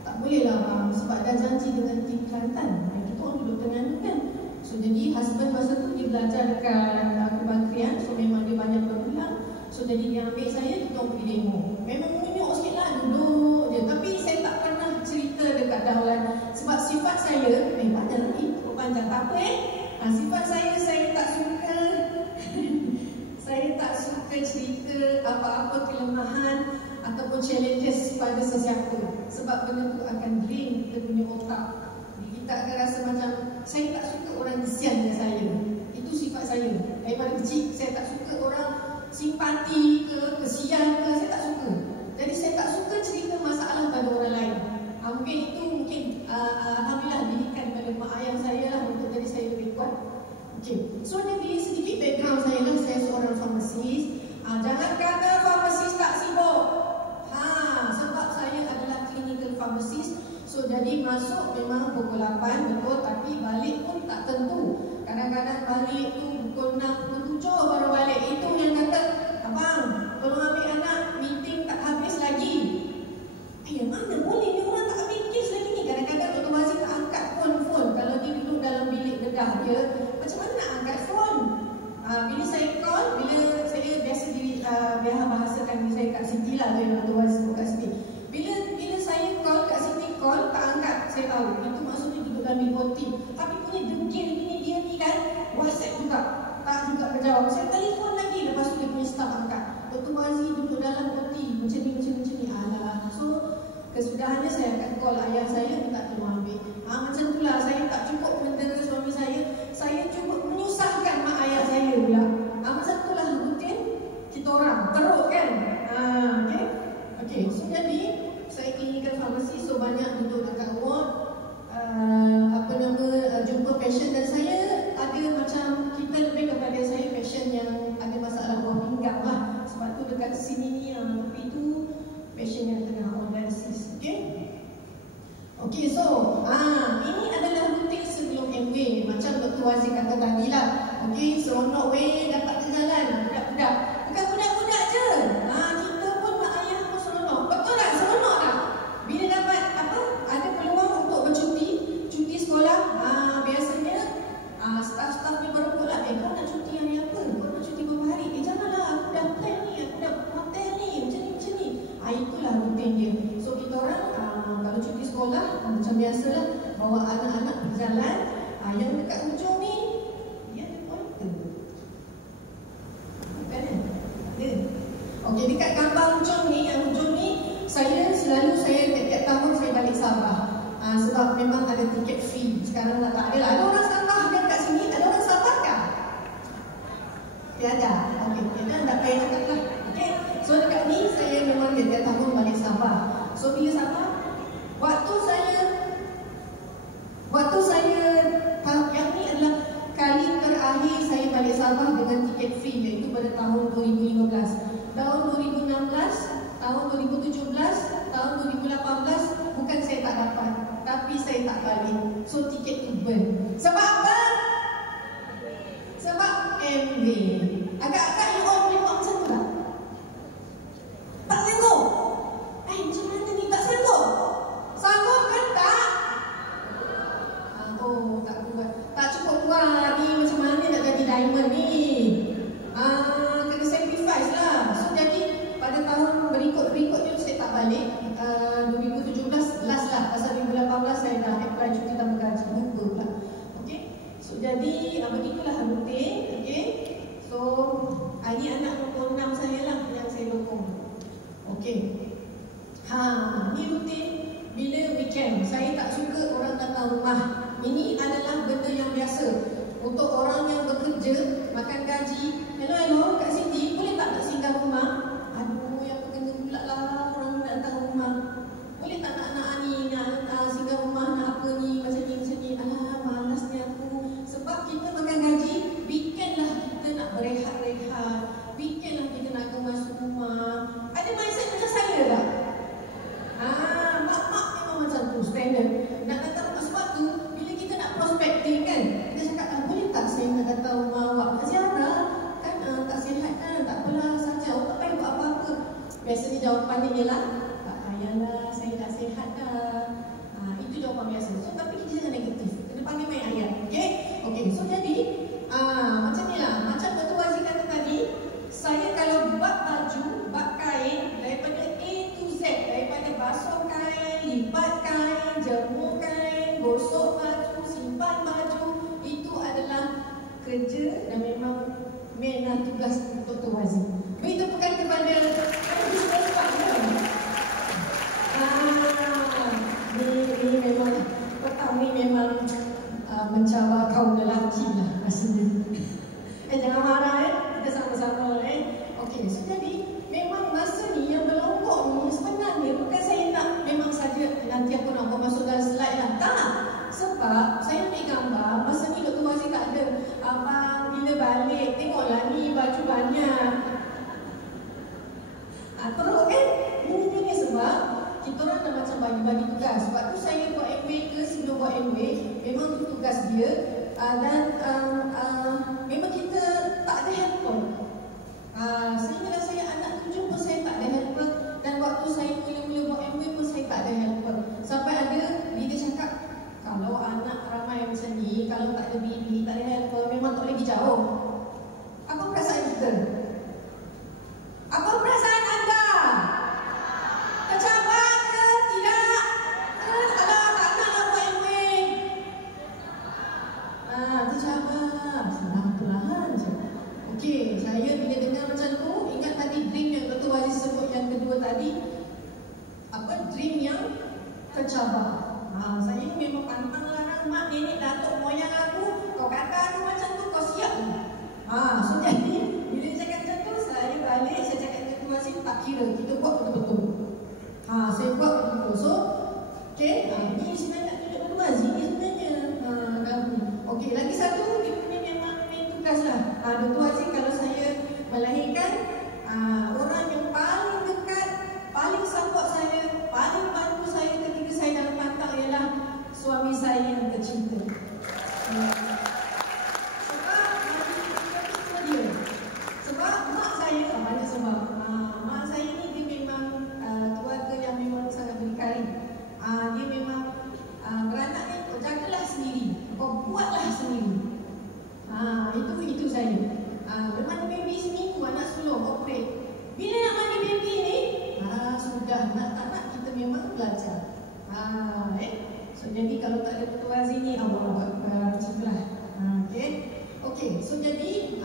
Tak boleh lah bang, sebab dah janji dengan tim Kelantan. Kita orang duduk Terengganu kan. So jadi husband masa tu dia belajar dekat Kementerian. So memang dia banyak berulang. So jadi dia ambil saya, kita orang pergi demo. Memang menyok sikit lah, duduk je. Tapi saya tak pernah cerita dekat Daulat. Sebab sifat saya, ada lagi, panjang tak apa sifat saya tak suka saya tak suka cerita apa-apa kelemahan ataupun challenges pada sesiapa. Sebab benda tu akan drain kita punya otak. Kita akan rasa macam saya tak suka orang kesian dengan saya. Itu sifat saya. Daripada kecil saya tak suka orang simpati ke, kesian ke, saya tak suka. Jadi saya tak suka cerita masalah pada orang lain. Mungkin itu alhamdulillah didikan pada mak ayah saya lah untuk jadi saya lebih kuat. Okey. So jadi sedikit background saya lah, saya seorang farmasis. Jangan kata farmasis tak sibuk. Sebab saya adalah clinical pharmacist. So jadi masuk memang pukul 8 betul, tapi balik pun tak tentu. Kadang-kadang balik tu pukul 6, pukul 7 baru balik. Itu yang kata, abang tolong ambil anak, meeting tak habis lagi. Mana boleh ni orang tak ambil kes lagi ni. Kadang-kadang Dr. Wazir tak angkat phone. Kalau dia duduk dalam bilik bedah dia, macam mana nak angkat phone? Bila saya call, bila saya biasa bahasakan diri saya kat Siti lah, Dr. Wazir kat Siti. Bila saya call kat Siti, call tak angkat, saya tahu itu maksudnya duduk dalam bilik OT. Tapi punya degil gini dia ni kan, WhatsApp juga tak juga berjawab. Saya telefon lagi, lepas tu dia punya staff angkat. Dr. Wazir duduk dalam OT macam ni. So kesudahannya saya akan call ayah saya, minta tolong ambil. Macam itulah, saya tak cukup mendera suami saya cuba menyusahkan mak ayah saya pula. Macam itulah rutin kita orang teruk kan. Okey. So jadi saya clinical pharmacy, so banyak duduk dekat ward, jumpa patient. Dan saya ada macam, kita lebih kepada saya patient yang ada masalah buah pinggang lah. Sebab tu dekat sini ni, tapi itu patient yang tengah on dialysis. Okey, so ini adalah rutin sebelum Amway. Macam Dr. Wazir kata tadi lah. Okey, seronok weh dapat jalan budak-budak. Bukan budak-budak je. Kita pun mak ayah pun seronok. Betul tak? Seronok tak? Bila dapat ada peluang untuk bercuti, cuti sekolah macam biasalah, bawa anak-anak berjalan. Yang dekat hujung ni dia ada pointer. Bukan kan? Ada. Okey, dekat gambar hujung ni, yang hujung ni saya tiap tahun saya balik Sabah. Sebab memang ada tiket fee. Sekarang tak ada lah. Ada orang Sabah dekat sini? Ada orang Sabah kah? Tiada. Okey, tiada, tak payah cakap lah. Okey. So dekat ni saya memang tiap tahun balik Sabah. So bila Sabah, waktu saya yang ni adalah kali terakhir saya balik Sabah dengan tiket free, iaitu pada tahun 2015. Tahun 2016, tahun 2017, tahun 2018 bukan saya tak dapat, tapi saya tak balik. So tiket tu burn. Sebab apa? Sebab MV. Agak-agak you all boleh buat macam tu tak? Tak sanggup? Macam mana ni tak sanggup? Sanggup kan tak? Oh, tak kuat. Tak cukup kuat ni. Macam mana nak jadi diamond ni? Kena sacrifice lah. So jadi pada tahun berikut-berikutnya saya tak balik. 2017 last lah. Pasal 2018 saya dah apply cuti tambah gaji. Lupa pula. Okay. So jadi begitulah rutin. Okay. So ini anak nombor 6 saya lah yang saya dukung. Okay. Ni rutin. Bila weekend, saya tak suka orang datang rumah. Ini adalah benda yang biasa. Untuk orang yang bekerja, makan gaji. Hello, Kak Siti, boleh tak singgah rumah? Aduh, yang kena pula lah orang nak datang rumah. Boleh tak nak ni, nak singgah rumah, nak apa ni, macam ni. Alah, malasnya aku. Sebab kita makan gaji, weekend lah kita nak berehat-rehat. Weekend lah kita nak kemas rumah. Ada mindset macam saya tak? Mak-mak memang macam tu, standard. Nak datang rumah sebab tu, bila kita nak prospecting kan, kita cakap, boleh tak saya nak datang rumah awak? Ziarah, kan tak sihat kan, tak apalah saja, awak tak payah buat apa-apa. Biasanya jawapannya ialah, tak payahlah, saya dah sihat dah. Itu jawapan biasa. So, tapi kita jangan negatif. Kena panggil main ayat. Okay, so jadi, macam ni lah. Macam Dato' Wazir kata tadi, saya kalau bak baju, bak kain, daripada A to Z, daripada basuh kain, lipat kain, jemur kain, gosok baju, simpan baju, itu adalah kerja dan memang tugas Dato' Wazir. Itu bukan kepada ini memang petang ni memang mencabar kaum lelaki lah rasanya. Jangan marah kita sama-sama Okey, so jadi memang masa ni yang berlongkok ni sebenarnya bukan saya nak memang saja nanti aku nak masuk dalam slide lah. Tak. Sebab saya ambil gambar masa ni Dato' Wazir tak ada. Abang bila balik tengoklah ni baju banyak. Teruk kan? Ini sebab kita orang dah macam bagi-bagi tugas. Sebab tu saya buat MV ke sebelum buat MV, memang tu tugas dia. Dan memang kita tak ada helper. Sehinggalah saya anak 7 pun saya tak ada helper. Dan waktu saya mula-mula buat MV pun saya tak ada helper. Sampai ada leader cakap, kalau anak ramai macam ni, kalau tak ada bibi, tak ada helper, memang tak boleh pergi jauh. Apa perasaan kita? Apa perasaan anda? Tercabar ke? Tidak? Alah, tak naklah buat MV. Tercabar. Senang perlahan je. Okey, saya bila dengar macam tu, ingat tadi dream yang Dato' Wazir sebut yang kedua tadi. Dream yang tercabar. Saya memang pantang larang mak, nenek, datuk, moyang aku. Kau kata aku macam tu, kau siap ni. So jadi, bila dia cakap macam tu, saya balik, saya cakap dengan Dato' Wazir, tak kira, kita buat betul-betul. Saya buat betul-betul. So, okay, ni sebenarnya nak tunjuk Dato' Wazir ni sebenarnya. Okey, lagi satu, dia punya memang main tugas lah. Dato' Wazir kalau saya melahirkan, orang yang paling dekat, paling support saya, paling bantu saya ketika saya dalam pantang ialah suami saya yang tercinta. Sebab mak saya, banyak sebab. Mak saya ni dia memang keluarga yang memang sangat berdikari. Dia memang beranak ni, jagalah sendiri, buatlah sendiri. Itu saya. jadi kalau tak ada Ketua Aziz ni, Allah macam itulah. Okey, so jadi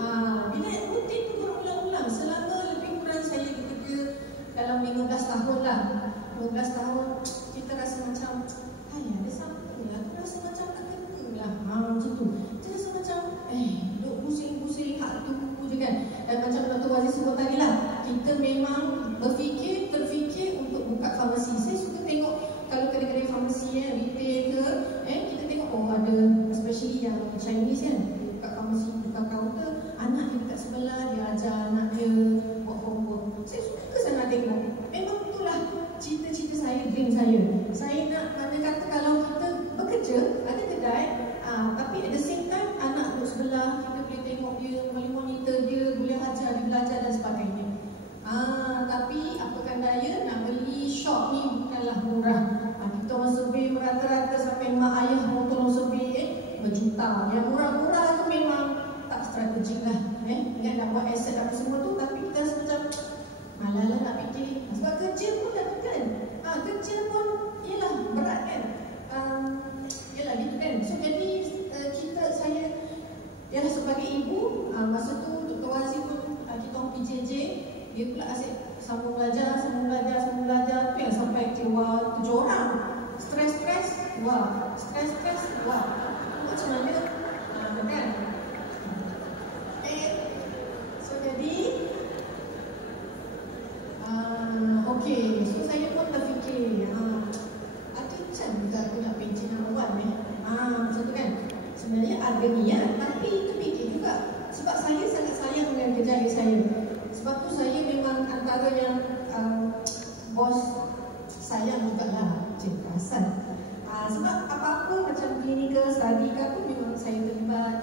bila rutin tu berulang-ulang selama lebih kurang saya bekerja dalam 15 tahun lah. 15 tahun kita rasa macam ada something lah, aku rasa macam tak kena lah, macam tu. Kita rasa macam duk pusing-pusing hak tu je kan. Dan macam Dr. Wazir sebut tadi lah, kita memang terfikir untuk buka farmasi. Saya suka tengok kalau kedai-kedai farmasi retail ke, kita tengok ada, especially yang Chinese kan, buka farmasi, buka kaunter, anak dia dekat sebelah, dia ajar anak dia buat homework. Saya suka sangat tengok. Memang itulah cita-cita saya, dream saya. Saya nak, mana kata kalau kita bekerja, ada kedai, tapi at the same time anak duduk sebelah, kita boleh tengok dia, boleh monitor dia, boleh ajar dia belajar dan sebagainya. Tapi apakan daya, nak beli shop ni bukanlah murah. Kita orang survey rata-rata sampai mak ayah mau tolong survey berjuta. Yang murah-murah tu memang tak strategik lah. Ingat nak buat aset apa semua tu, tapi kita rasa macam malah lah nak fikir. Sebab kerja pun dah kan. Kerja pun yelah berat kan. Yelah gitu kan. So jadi saya yalah sebagai ibu, masa tu Dr. Wazir pun kita orang PJJ, dia pula asyik sambung belajar tu yang sampai keluar 7 orang. Stres, wah. Macam mana? Kan? So jadi okey, so saya pun terfikir ada macam juga aku nak pencen awal macam tu kan. Sebenarnya ada niat, tapi terfikir juga sebab saya sangat sayang dengan kerjaya saya. Sebab tu saya memang antara yang bos sayang jugalah, perasan. Sebab apa-apa macam clinical study ke apa memang saya terlibat.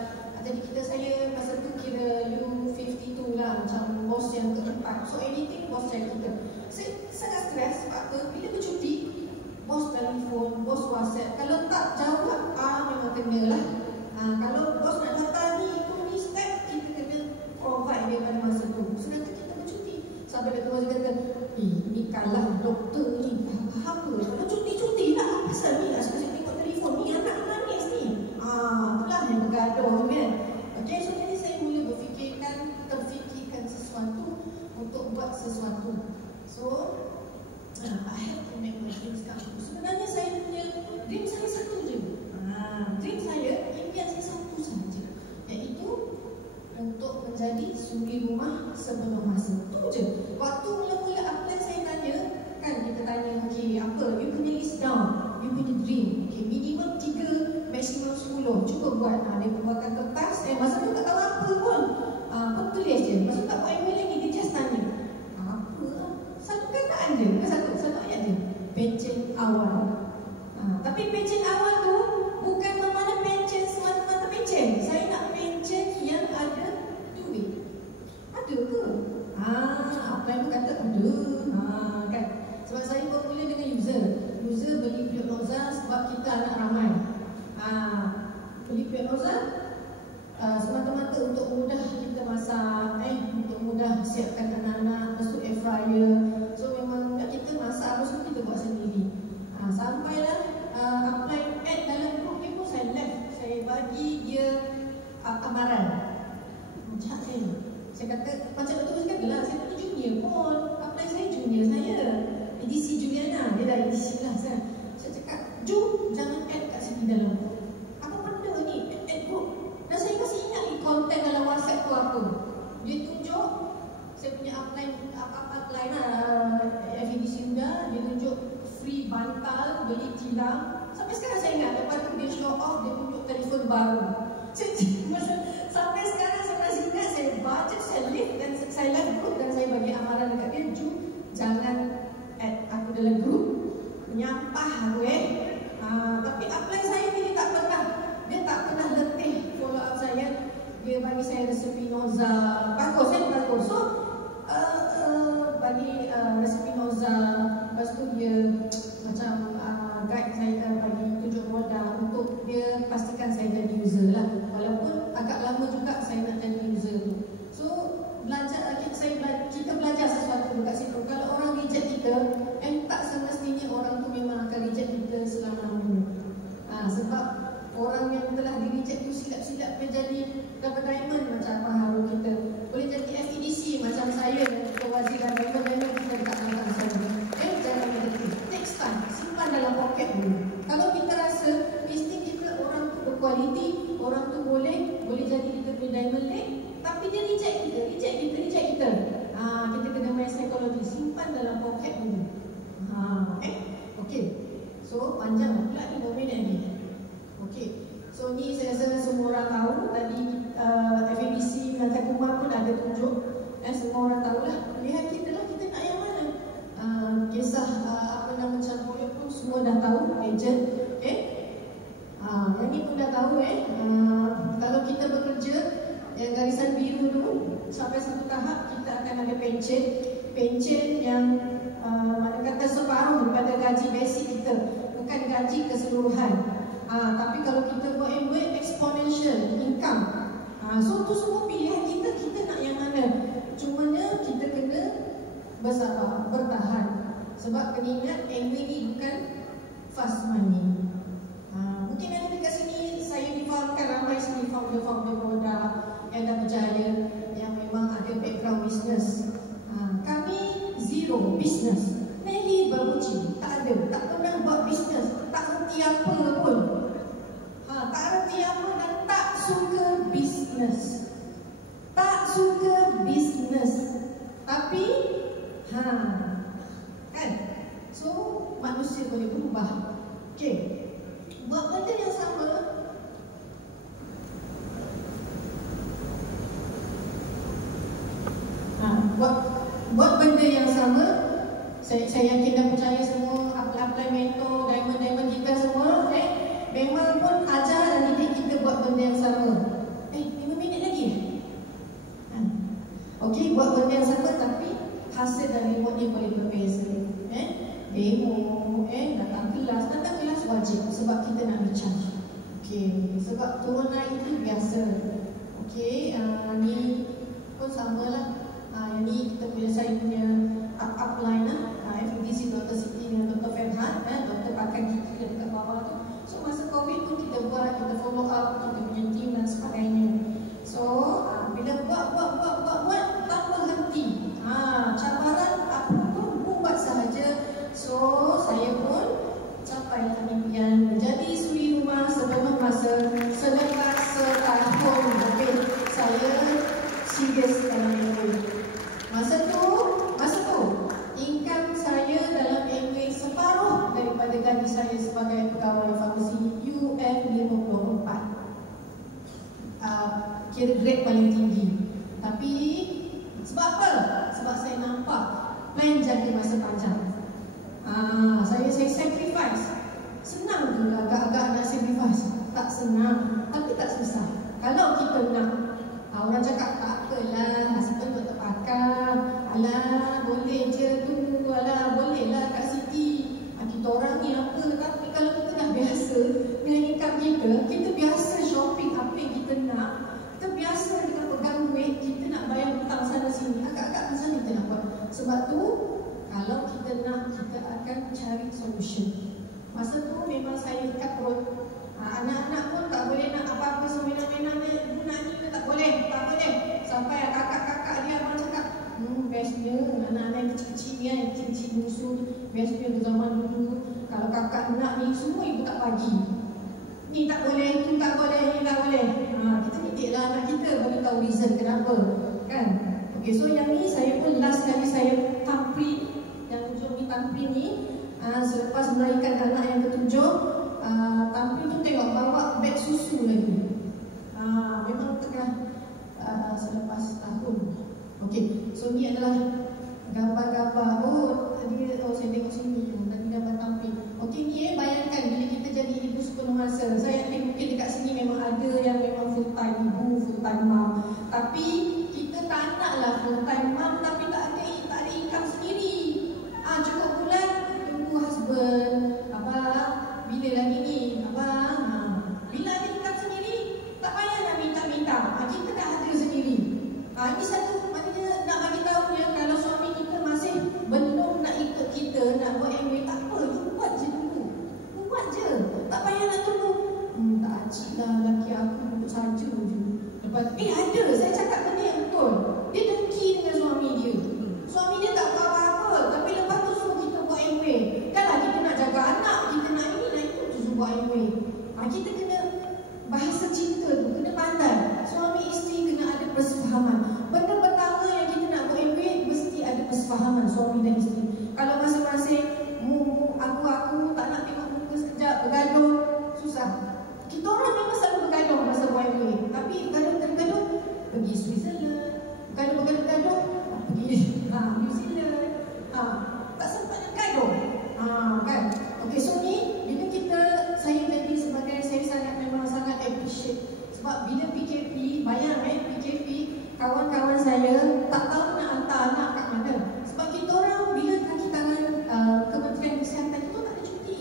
Jadi saya masa tu kira U52 lah, macam bos yang keempat. So anything bos saya kita. Saya sangat stres sebab apa? Bila bercuti, bos telefon, bos WhatsApp. Kalau tak jawab, memang kena lah. Kalau bos nak datang ni step, kita kena provide dia pada masa tu. Sedangkan kita bercuti. Sampai Dr. Wazir kata, ni kalah doktor ni, faham ke? Kalau cuti-cuti lah, pasal ni asyik tengok telefon ni, anak nangis ni. Itulah yang bergaduh kan. Okay, so jadi saya mula terfikirkan sesuatu untuk buat sesuatu. So, I have to make my dreams come true. Sebenarnya saya punya dream saya satu je. Dream saya, impian saya satu sahaja, iaitu untuk menjadi suri rumah sepenuh masa. Itu je. Waktu mula-mula apply saya tanya, kan kita tanya, okay, apa? You punya list down, you punya dream. Okay, minimum 3, maksimum 10. Cuba buat. Dia buatkan kertas. Masa tu tak tahu apa pun. Apa tulis je. Masa tu tak buat email lagi, dia just tanya. Apa? Satu kataan je. Satu ayat je. Pencen awal. Tapi pencen awal tu bukan bermakna pencen semata-mata pencen. Saya nak pencen yang ada duit. Ada ke? Apa yang kata ada? Kan? Sebab saya bermula dengan user beli Pionozal sebab kita anak ramai. Beli Pionozal semata-mata untuk mudah kita masak, untuk mudah siapkan anak-anak, lepas tu air fryer. So memang kita masak apa semua kita buat sendiri. Sampailah apply ad dalam grup ni pun saya left. Saya bagi dia amaran. Jahat saya kata macam betul cakap lah, saya ni junior pun. Apply saya junior saya. Edisi Juliana, dia dah edisi lah saya cakap, Ju, jangan add kat sini dalam grup. Apa benda ni, add grup. Dan saya masih ingat ni konten dalam WhatsApp tu apa. Dia tunjuk, saya punya upline FEDC Suda, dia tunjuk free bantal, beli tilam. Sampai sekarang saya ingat, lepas tu dia show off, dia tunjuk telefon baru. Sampai sekarang saya masih ingat, saya baca, saya live dan saya live group dan saya bagi amaran dekat dia, Ju, jangan add aku dalam grup, menyampah aku tapi apply saya ni dia tak pernah letih follow up saya. Dia bagi saya resepi Nozal, bagus bagus. So bagi resepi Nozal, lepas tu dia macam guide saya, bagi tunjuk modal untuk dia pastikan saya jadi user lah. Walaupun agak lama juga saya nak jadi user tu. So kita belajar sesuatu dekat situ. Kalau orang reject kita, tak semestinya orang tu memang akan reject kita quality, orang tu boleh jadi kita punya diamond leg, tapi dia reject kita. Kita kena main psikologi, simpan dalam poket dulu. Okey. So panjang pula 5 minit ni. Okey. So ni saya rasa semua orang tahu. Tadi FABC Kelantan Kumar pun ada tunjuk. Semua orang tahulah. Pilihan kita lah, kita nak yang mana. Kisah campur pun semua dah tahu. Agent. Yang ni pun dah tahu. Kalau kita bekerja yang garisan biru dulu, sampai satu tahap kita akan ada pencen yang mana kata separuh daripada gaji basic kita, bukan gaji keseluruhan. Tapi kalau kita buat MBA, exponential income. So tu semua pilihan kita nak yang mana. Cumanya kita kena bersabar, bertahan. Sebab kena ingat MBA ni bukan fast money. Mungkin ada dekat sini saya difahamkan ramai sini founder produk yang dah berjaya, yang memang ada background business. Kami zero business. Nahi berbuci, tak ada, tak pernah buat business, tak reti apa pun. Tak reti apa dan tak suka business. Tak suka business. Tapi kan? So manusia boleh berubah. Okey. Buat benda yang sama. Buat benda yang sama. Saya yakin dan percaya semua apply mentor, diamond kita semua memang pun ajar dan didik kita buat benda yang sama. 5 minit lagi. Okey, buat benda yang sama tapi hasil dan reward dia boleh berbeza. Demo, datang kelas wajib sebab kita nak recharge. Okey, sebab turun naik itu biasa. Okey, ni pun samalah. Yang ni kita punya, saya punya upline FDC Dr. Siti dengan Dr. Fenhat, Dr. pakai gigi dekat bawah tu. So masa COVID pun kita buat, kita follow up, kita punya team dan sebagainya. So bila buat tanpa henti. Cabaran apa pun buat sahaja. So saya pun capai impian menjadi suri rumah sebelum masa. Selepas setahun lebih saya serius dalam MBA. Masa tu income saya dalam MBA separuh daripada gaji saya sebagai pegawai farmasi UM54. Kira grade paling tinggi. Tapi sebab apa? Sebab saya nampak plan jaga masa panjang. Saya sacrifice. Senang ke agak-agak nak sacrifice? Tak senang, tapi tak susah. Kalau kita nak, orang cakap tak apalah, husband tak terpakar, alah boleh je tu, alah boleh lah Kak Siti, kita orang ni apa. Tapi kalau kita dah biasa dengan income kita biasa shopping apa yang kita nak, kita biasa dengan pegang duit, kita nak bayar hutang sana sini, agak-agak macam kita nak buat. Sebab tu kalau kita nak, kita akan cari solution. Masa tu memang saya ikat perut. Anak-anak pun tak boleh nak apa-apa semenang-menang dia guna ni, tak boleh. Sampai kakak-kakak dia abang cakap, bestnya anak-anak yang kecil-kecil ni, yang kecil-kecil bungsu, bestnya ke zaman dulu. Kalau kakak nak ni, semua ibu tak bagi. Ni tak boleh, tu tak boleh, ni tak boleh. Kita didiklah anak kita, bagi tahu reason kenapa, kan? Okay, so yang ni saya pun last kali saya tampil, yang tujuh ni tampil ni, selepas melahirkan anak yang ketujuh, tampil tu tengok bawa beg susu lagi. Memang tengah selepas tahun. Okey, so ni adalah gambar-gambar. Saya tengok sini tadi gambar tampil. Okey, ni bayangkan bila kita jadi ibu sepenuh masa. Saya yakin mungkin dekat sini memang ada yang memang full time ibu, full time mom. Tapi kita tak naklah full time mom tapi tak ada income sendiri. Cukup bulan tunggu husband. Bila lagi ni? Bila ada income sendiri, tak payah nak minta-minta. Kita dah ada sendiri. Ini satu maknanya nak bagi tahu dia, kalau suami kita masih belum nak ikut kita, nak buat MBA, tak apa, buat je dulu. Buat je. Tak payah nak tunggu. Tak acik lah lelaki aku duduk saja je. Lepas ada, saya cakap benda yang betul. Dia dengki dengan suami dia. Suami dia tak buat apa-apa, tapi lepas tu suruh kita buat MBA. Kanlah kita nak jaga anak, kita nak ini, nak itu, suruh buat MBA. Kita kena bahas suami isteri kena ada persefahaman. Benda pertama yang kita nak buat MBA, mesti ada persefahaman suami dan isteri. Kalau masing-masing aku tak nak tengok muka sekejap, bergaduh, susah. Kita orang memang selalu bergaduh masa buat MBA. Tapi bergaduh pergi Switzerland, bergaduh pergi New Zealand. Tak sempat nak gaduh. Kan? Okey, so ni bila saya tadi sebagai saya memang sangat appreciate. Sebab bila PKP, bayang PKP, kawan-kawan saya tak tahu nak hantar anak kat mana. Sebab kita orang bila kaki tangan Kementerian Kesihatan itu tak ada cuti.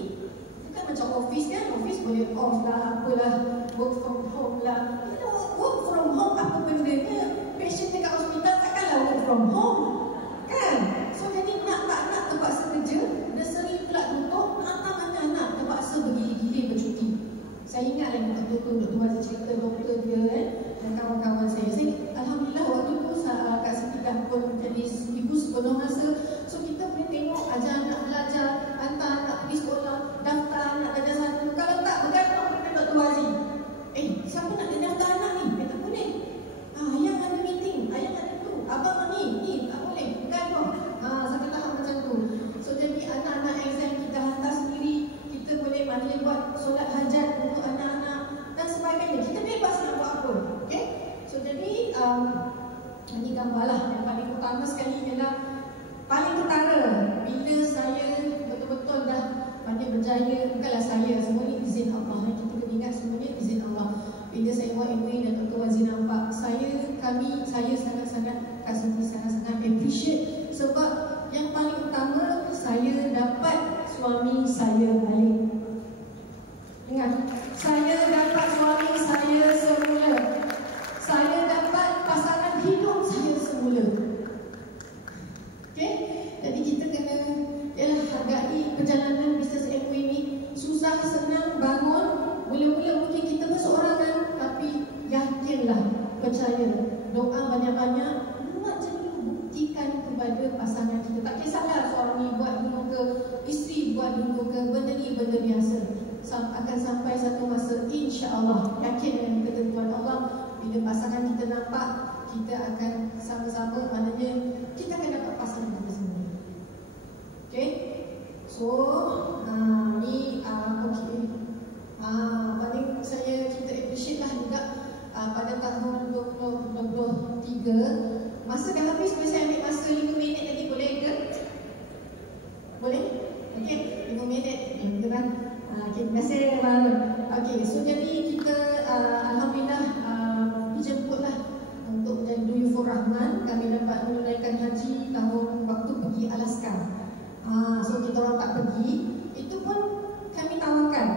Bukan macam office kan, office boleh off lah, apalah, work from home lah. Bila work from home apa bendanya? Patient dekat hospital takkanlah work from home. Kan? So jadi nak tak nak terpaksa kerja, nursery pula tutup, nak hantar mana anak terpaksa bergili-gili bercuti. Saya ingat lagi Dr. Wazir cerita doktor dia dan kawan-kawan saya. Alhamdulillah waktu tu Kak Siti dah pun jadi ibu sepenuh masa. So kita boleh tengok ajar anak belajar, hantar anak pergi sekolah, daftar anak darjah 1. Kalau tak bergantung dengan Dr. Wazir. Siapa nak daftar anak ni? Tak boleh. Ayah ada meeting, ayah ada tu, abang ni tak boleh. Bergantung. Sampai tahap macam tu. So jadi anak-anak exam kita hantar sendiri. Kita boleh mana buat solat hajat untuk anak-anak dan sebagainya. Kita bebas nak buat apa. Okay? So jadi ini gambar lah. Yang paling utama sekali ialah paling ketara bila saya betul-betul dah pandai berjaya. Bukanlah saya, semua ni izin Allah. Kita kena ingat semuanya izin Allah. Bila saya buat MA dan Dr. Wazir nampak, saya sangat-sangat Kak Siti sangat-sangat appreciate. Sebab yang paling utama saya dapat suami saya balik. Ingat, saya dapat suami saya semula. Saya dapat pasangan hidup saya semula. Okay? Jadi kita kena hargai perjalanan bisnes MW ni. Susah senang bangun. Mula-mula mungkin kita berseorangan, tapi yakinlah, percaya, doa banyak-banyak, buat je dulu, buktikan kepada pasangan kita. Tak kisahlah suami buat dulu ke, isteri buat dulu ke, benda ni benda biasa. Akan sampai satu masa, insya-Allah, yakin dengan ketentuan Allah, bila pasangan kita nampak, kita akan sama-sama, maknanya kita akan dapat pasangan kita sendiri. Okay? So, ni okay. Paling kita appreciate lah juga pada tahun 2023. Masa dah habis, boleh saya ambil masa 5 minit lagi, boleh ke? Boleh? Okey, 5 minit. Okay, terima kasih Harun. Okey, so jadi kita Alhamdulillah dijemputlah untuk menjadi Duyufur Rahman. Kami dapat menunaikan haji tahun waktu pergi Alaska. So kita orang tak pergi. Itu pun kami tawarkan.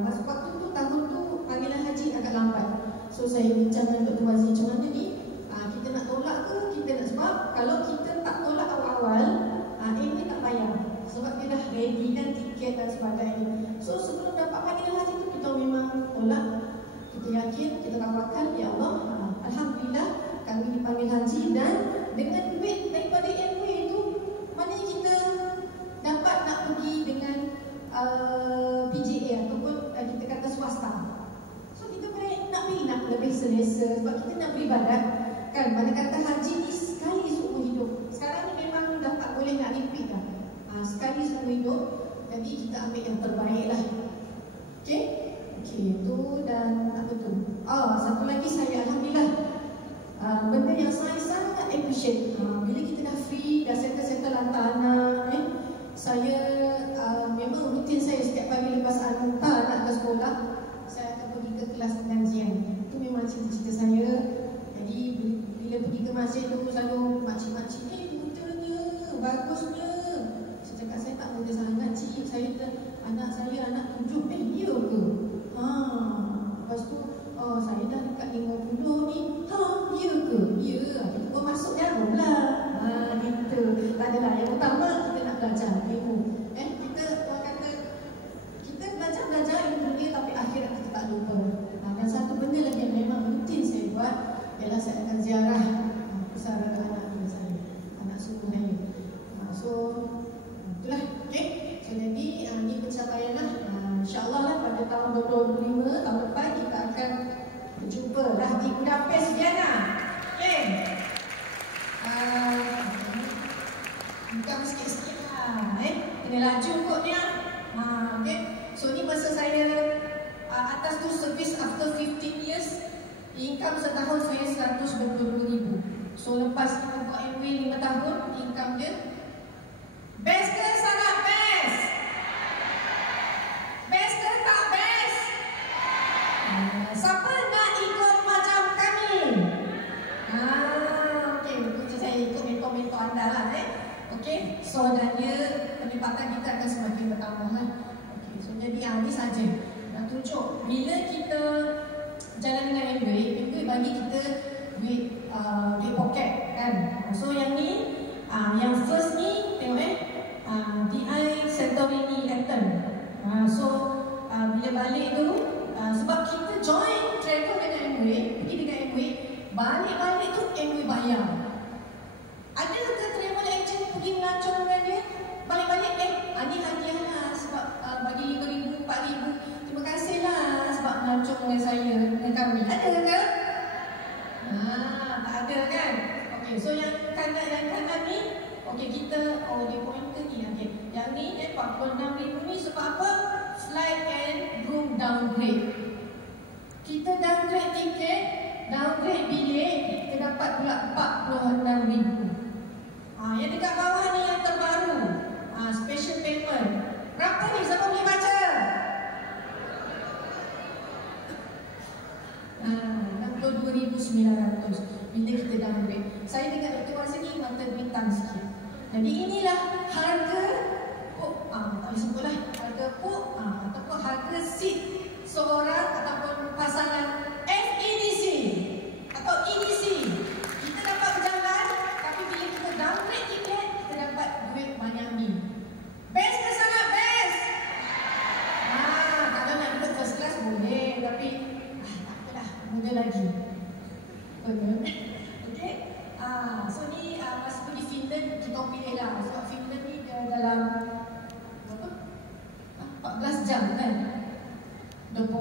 Masa waktu tu, tahun tu panggilan haji agak lambat. So saya bincang dengan Dr. Wazir, macam mana ni? Kita nak tolak ke? Kita nak, sebab kalau kita tak tolak awal-awal, ini tak payah. Sebab dia dah ready kan tiket dan sebagainya. So sebelum dapat panggilan haji tu, kita memang tolak. Kita yakin, kita tawarkan, ya Allah, Alhamdulillah kami dipanggil haji. Dan dengan duit daripada MW itu, maknanya kita dapat nak pergi dengan PJA ataupun kita kata swasta. So kita boleh nak pilih nak lebih selesa. Sebab kita nak beribadat kan. Pada kata haji ni sekali seumur hidup. Sekarang ni memang dah tak boleh nak repeat dah. Sekali seumur hidup. Jadi kita ambil yang terbaik lah. Okay? Okay, itu dan apa tu? Satu lagi saya Alhamdulillah benda yang saya sangat appreciate. Bila kita dah free, dah settle hantar anak, saya memang rutin saya setiap pagi lepas hantar anak ke sekolah, saya akan pergi ke kelas pengajian. Itu memang cita-cita saya. Jadi bila pergi ke masjid tu selalu makcik-makcik, mudanya, bagusnya. Saya cakap saya tak muda sangat cik, anak saya anak 7. Ya ke? Lepas tu saya dah dekat 50 ni. Ya ke? Ya. Kita pun masuk jarum lah. Gitu. Tak adalah. Yang utama kita nak belajar ilmu. Kita kata kita belajar ilmu dunia, tapi akhirat kita tak lupa. Dan satu benda lagi yang memang rutin saya buat ialah saya akan ziarah pusara anak saya, anak suku saya. So itulah. Okay. So jadi ni pencapaian lah. InsyaAllah lah pada tahun 2025, tahun depan kita akan Berjumpa lah di Budapest, Vienna. Okay. Bukan sikit-sikit lah. Kena laju kotnya. Okay. So ni masa saya atas tu service after 15 years. Income setahun saya 122,000. So lepas kita buat MBA 5 tahun, income dia best ke? Sangat best. Best ke tak best? Siapa nak ikut macam kami? Okay, betul saya ikut mentor-mentor anda lah. Okay, so dan dia pendapatan kita akan semakin bertambah lah. Okay, so jadi ni saja nak tunjuk bila kita jalan dengan MBA bagi kita duit poket kan. So yang ni yang first ni tengok DI Santorini Athens. So bila balik tu sebab kita join travel dengan MBA, pergi dengan MBA, balik-balik tu MBA bayar. Ada ke travel agent pergi melancong dengan dia, balik-balik ni hadiah lah sebab bagi 5,000, 4,000, terima kasih lah sebab melancong dengan saya, dengan kami. Ada ke? Tak ada kan? Okay, so yang kanan ni, okay kita, dia pointer ni, okay. Yang ni 46,000 ni sebab apa? Flight and room downgrade. Kita downgrade tiket, downgrade bilik, kita dapat pula 46,000. Yang dekat bawah ni yang terbaru, special payment. Berapa ni? Siapa boleh baca? 62,900 bila kita downgrade. Saya dengan Dr. Wan sini mata bintang sikit. Jadi inilah harga tak boleh sebutlah harga ataupun harga seat seorang ataupun pasangan FEDC atau EDC. Kita dapat berjalan, tapi bila kita downgrade tiket, kita dapat duit banyak ni. Best ke sangat best? Kalau nak duduk first class boleh, tapi tak apalah, muda lagi. Okay. So ni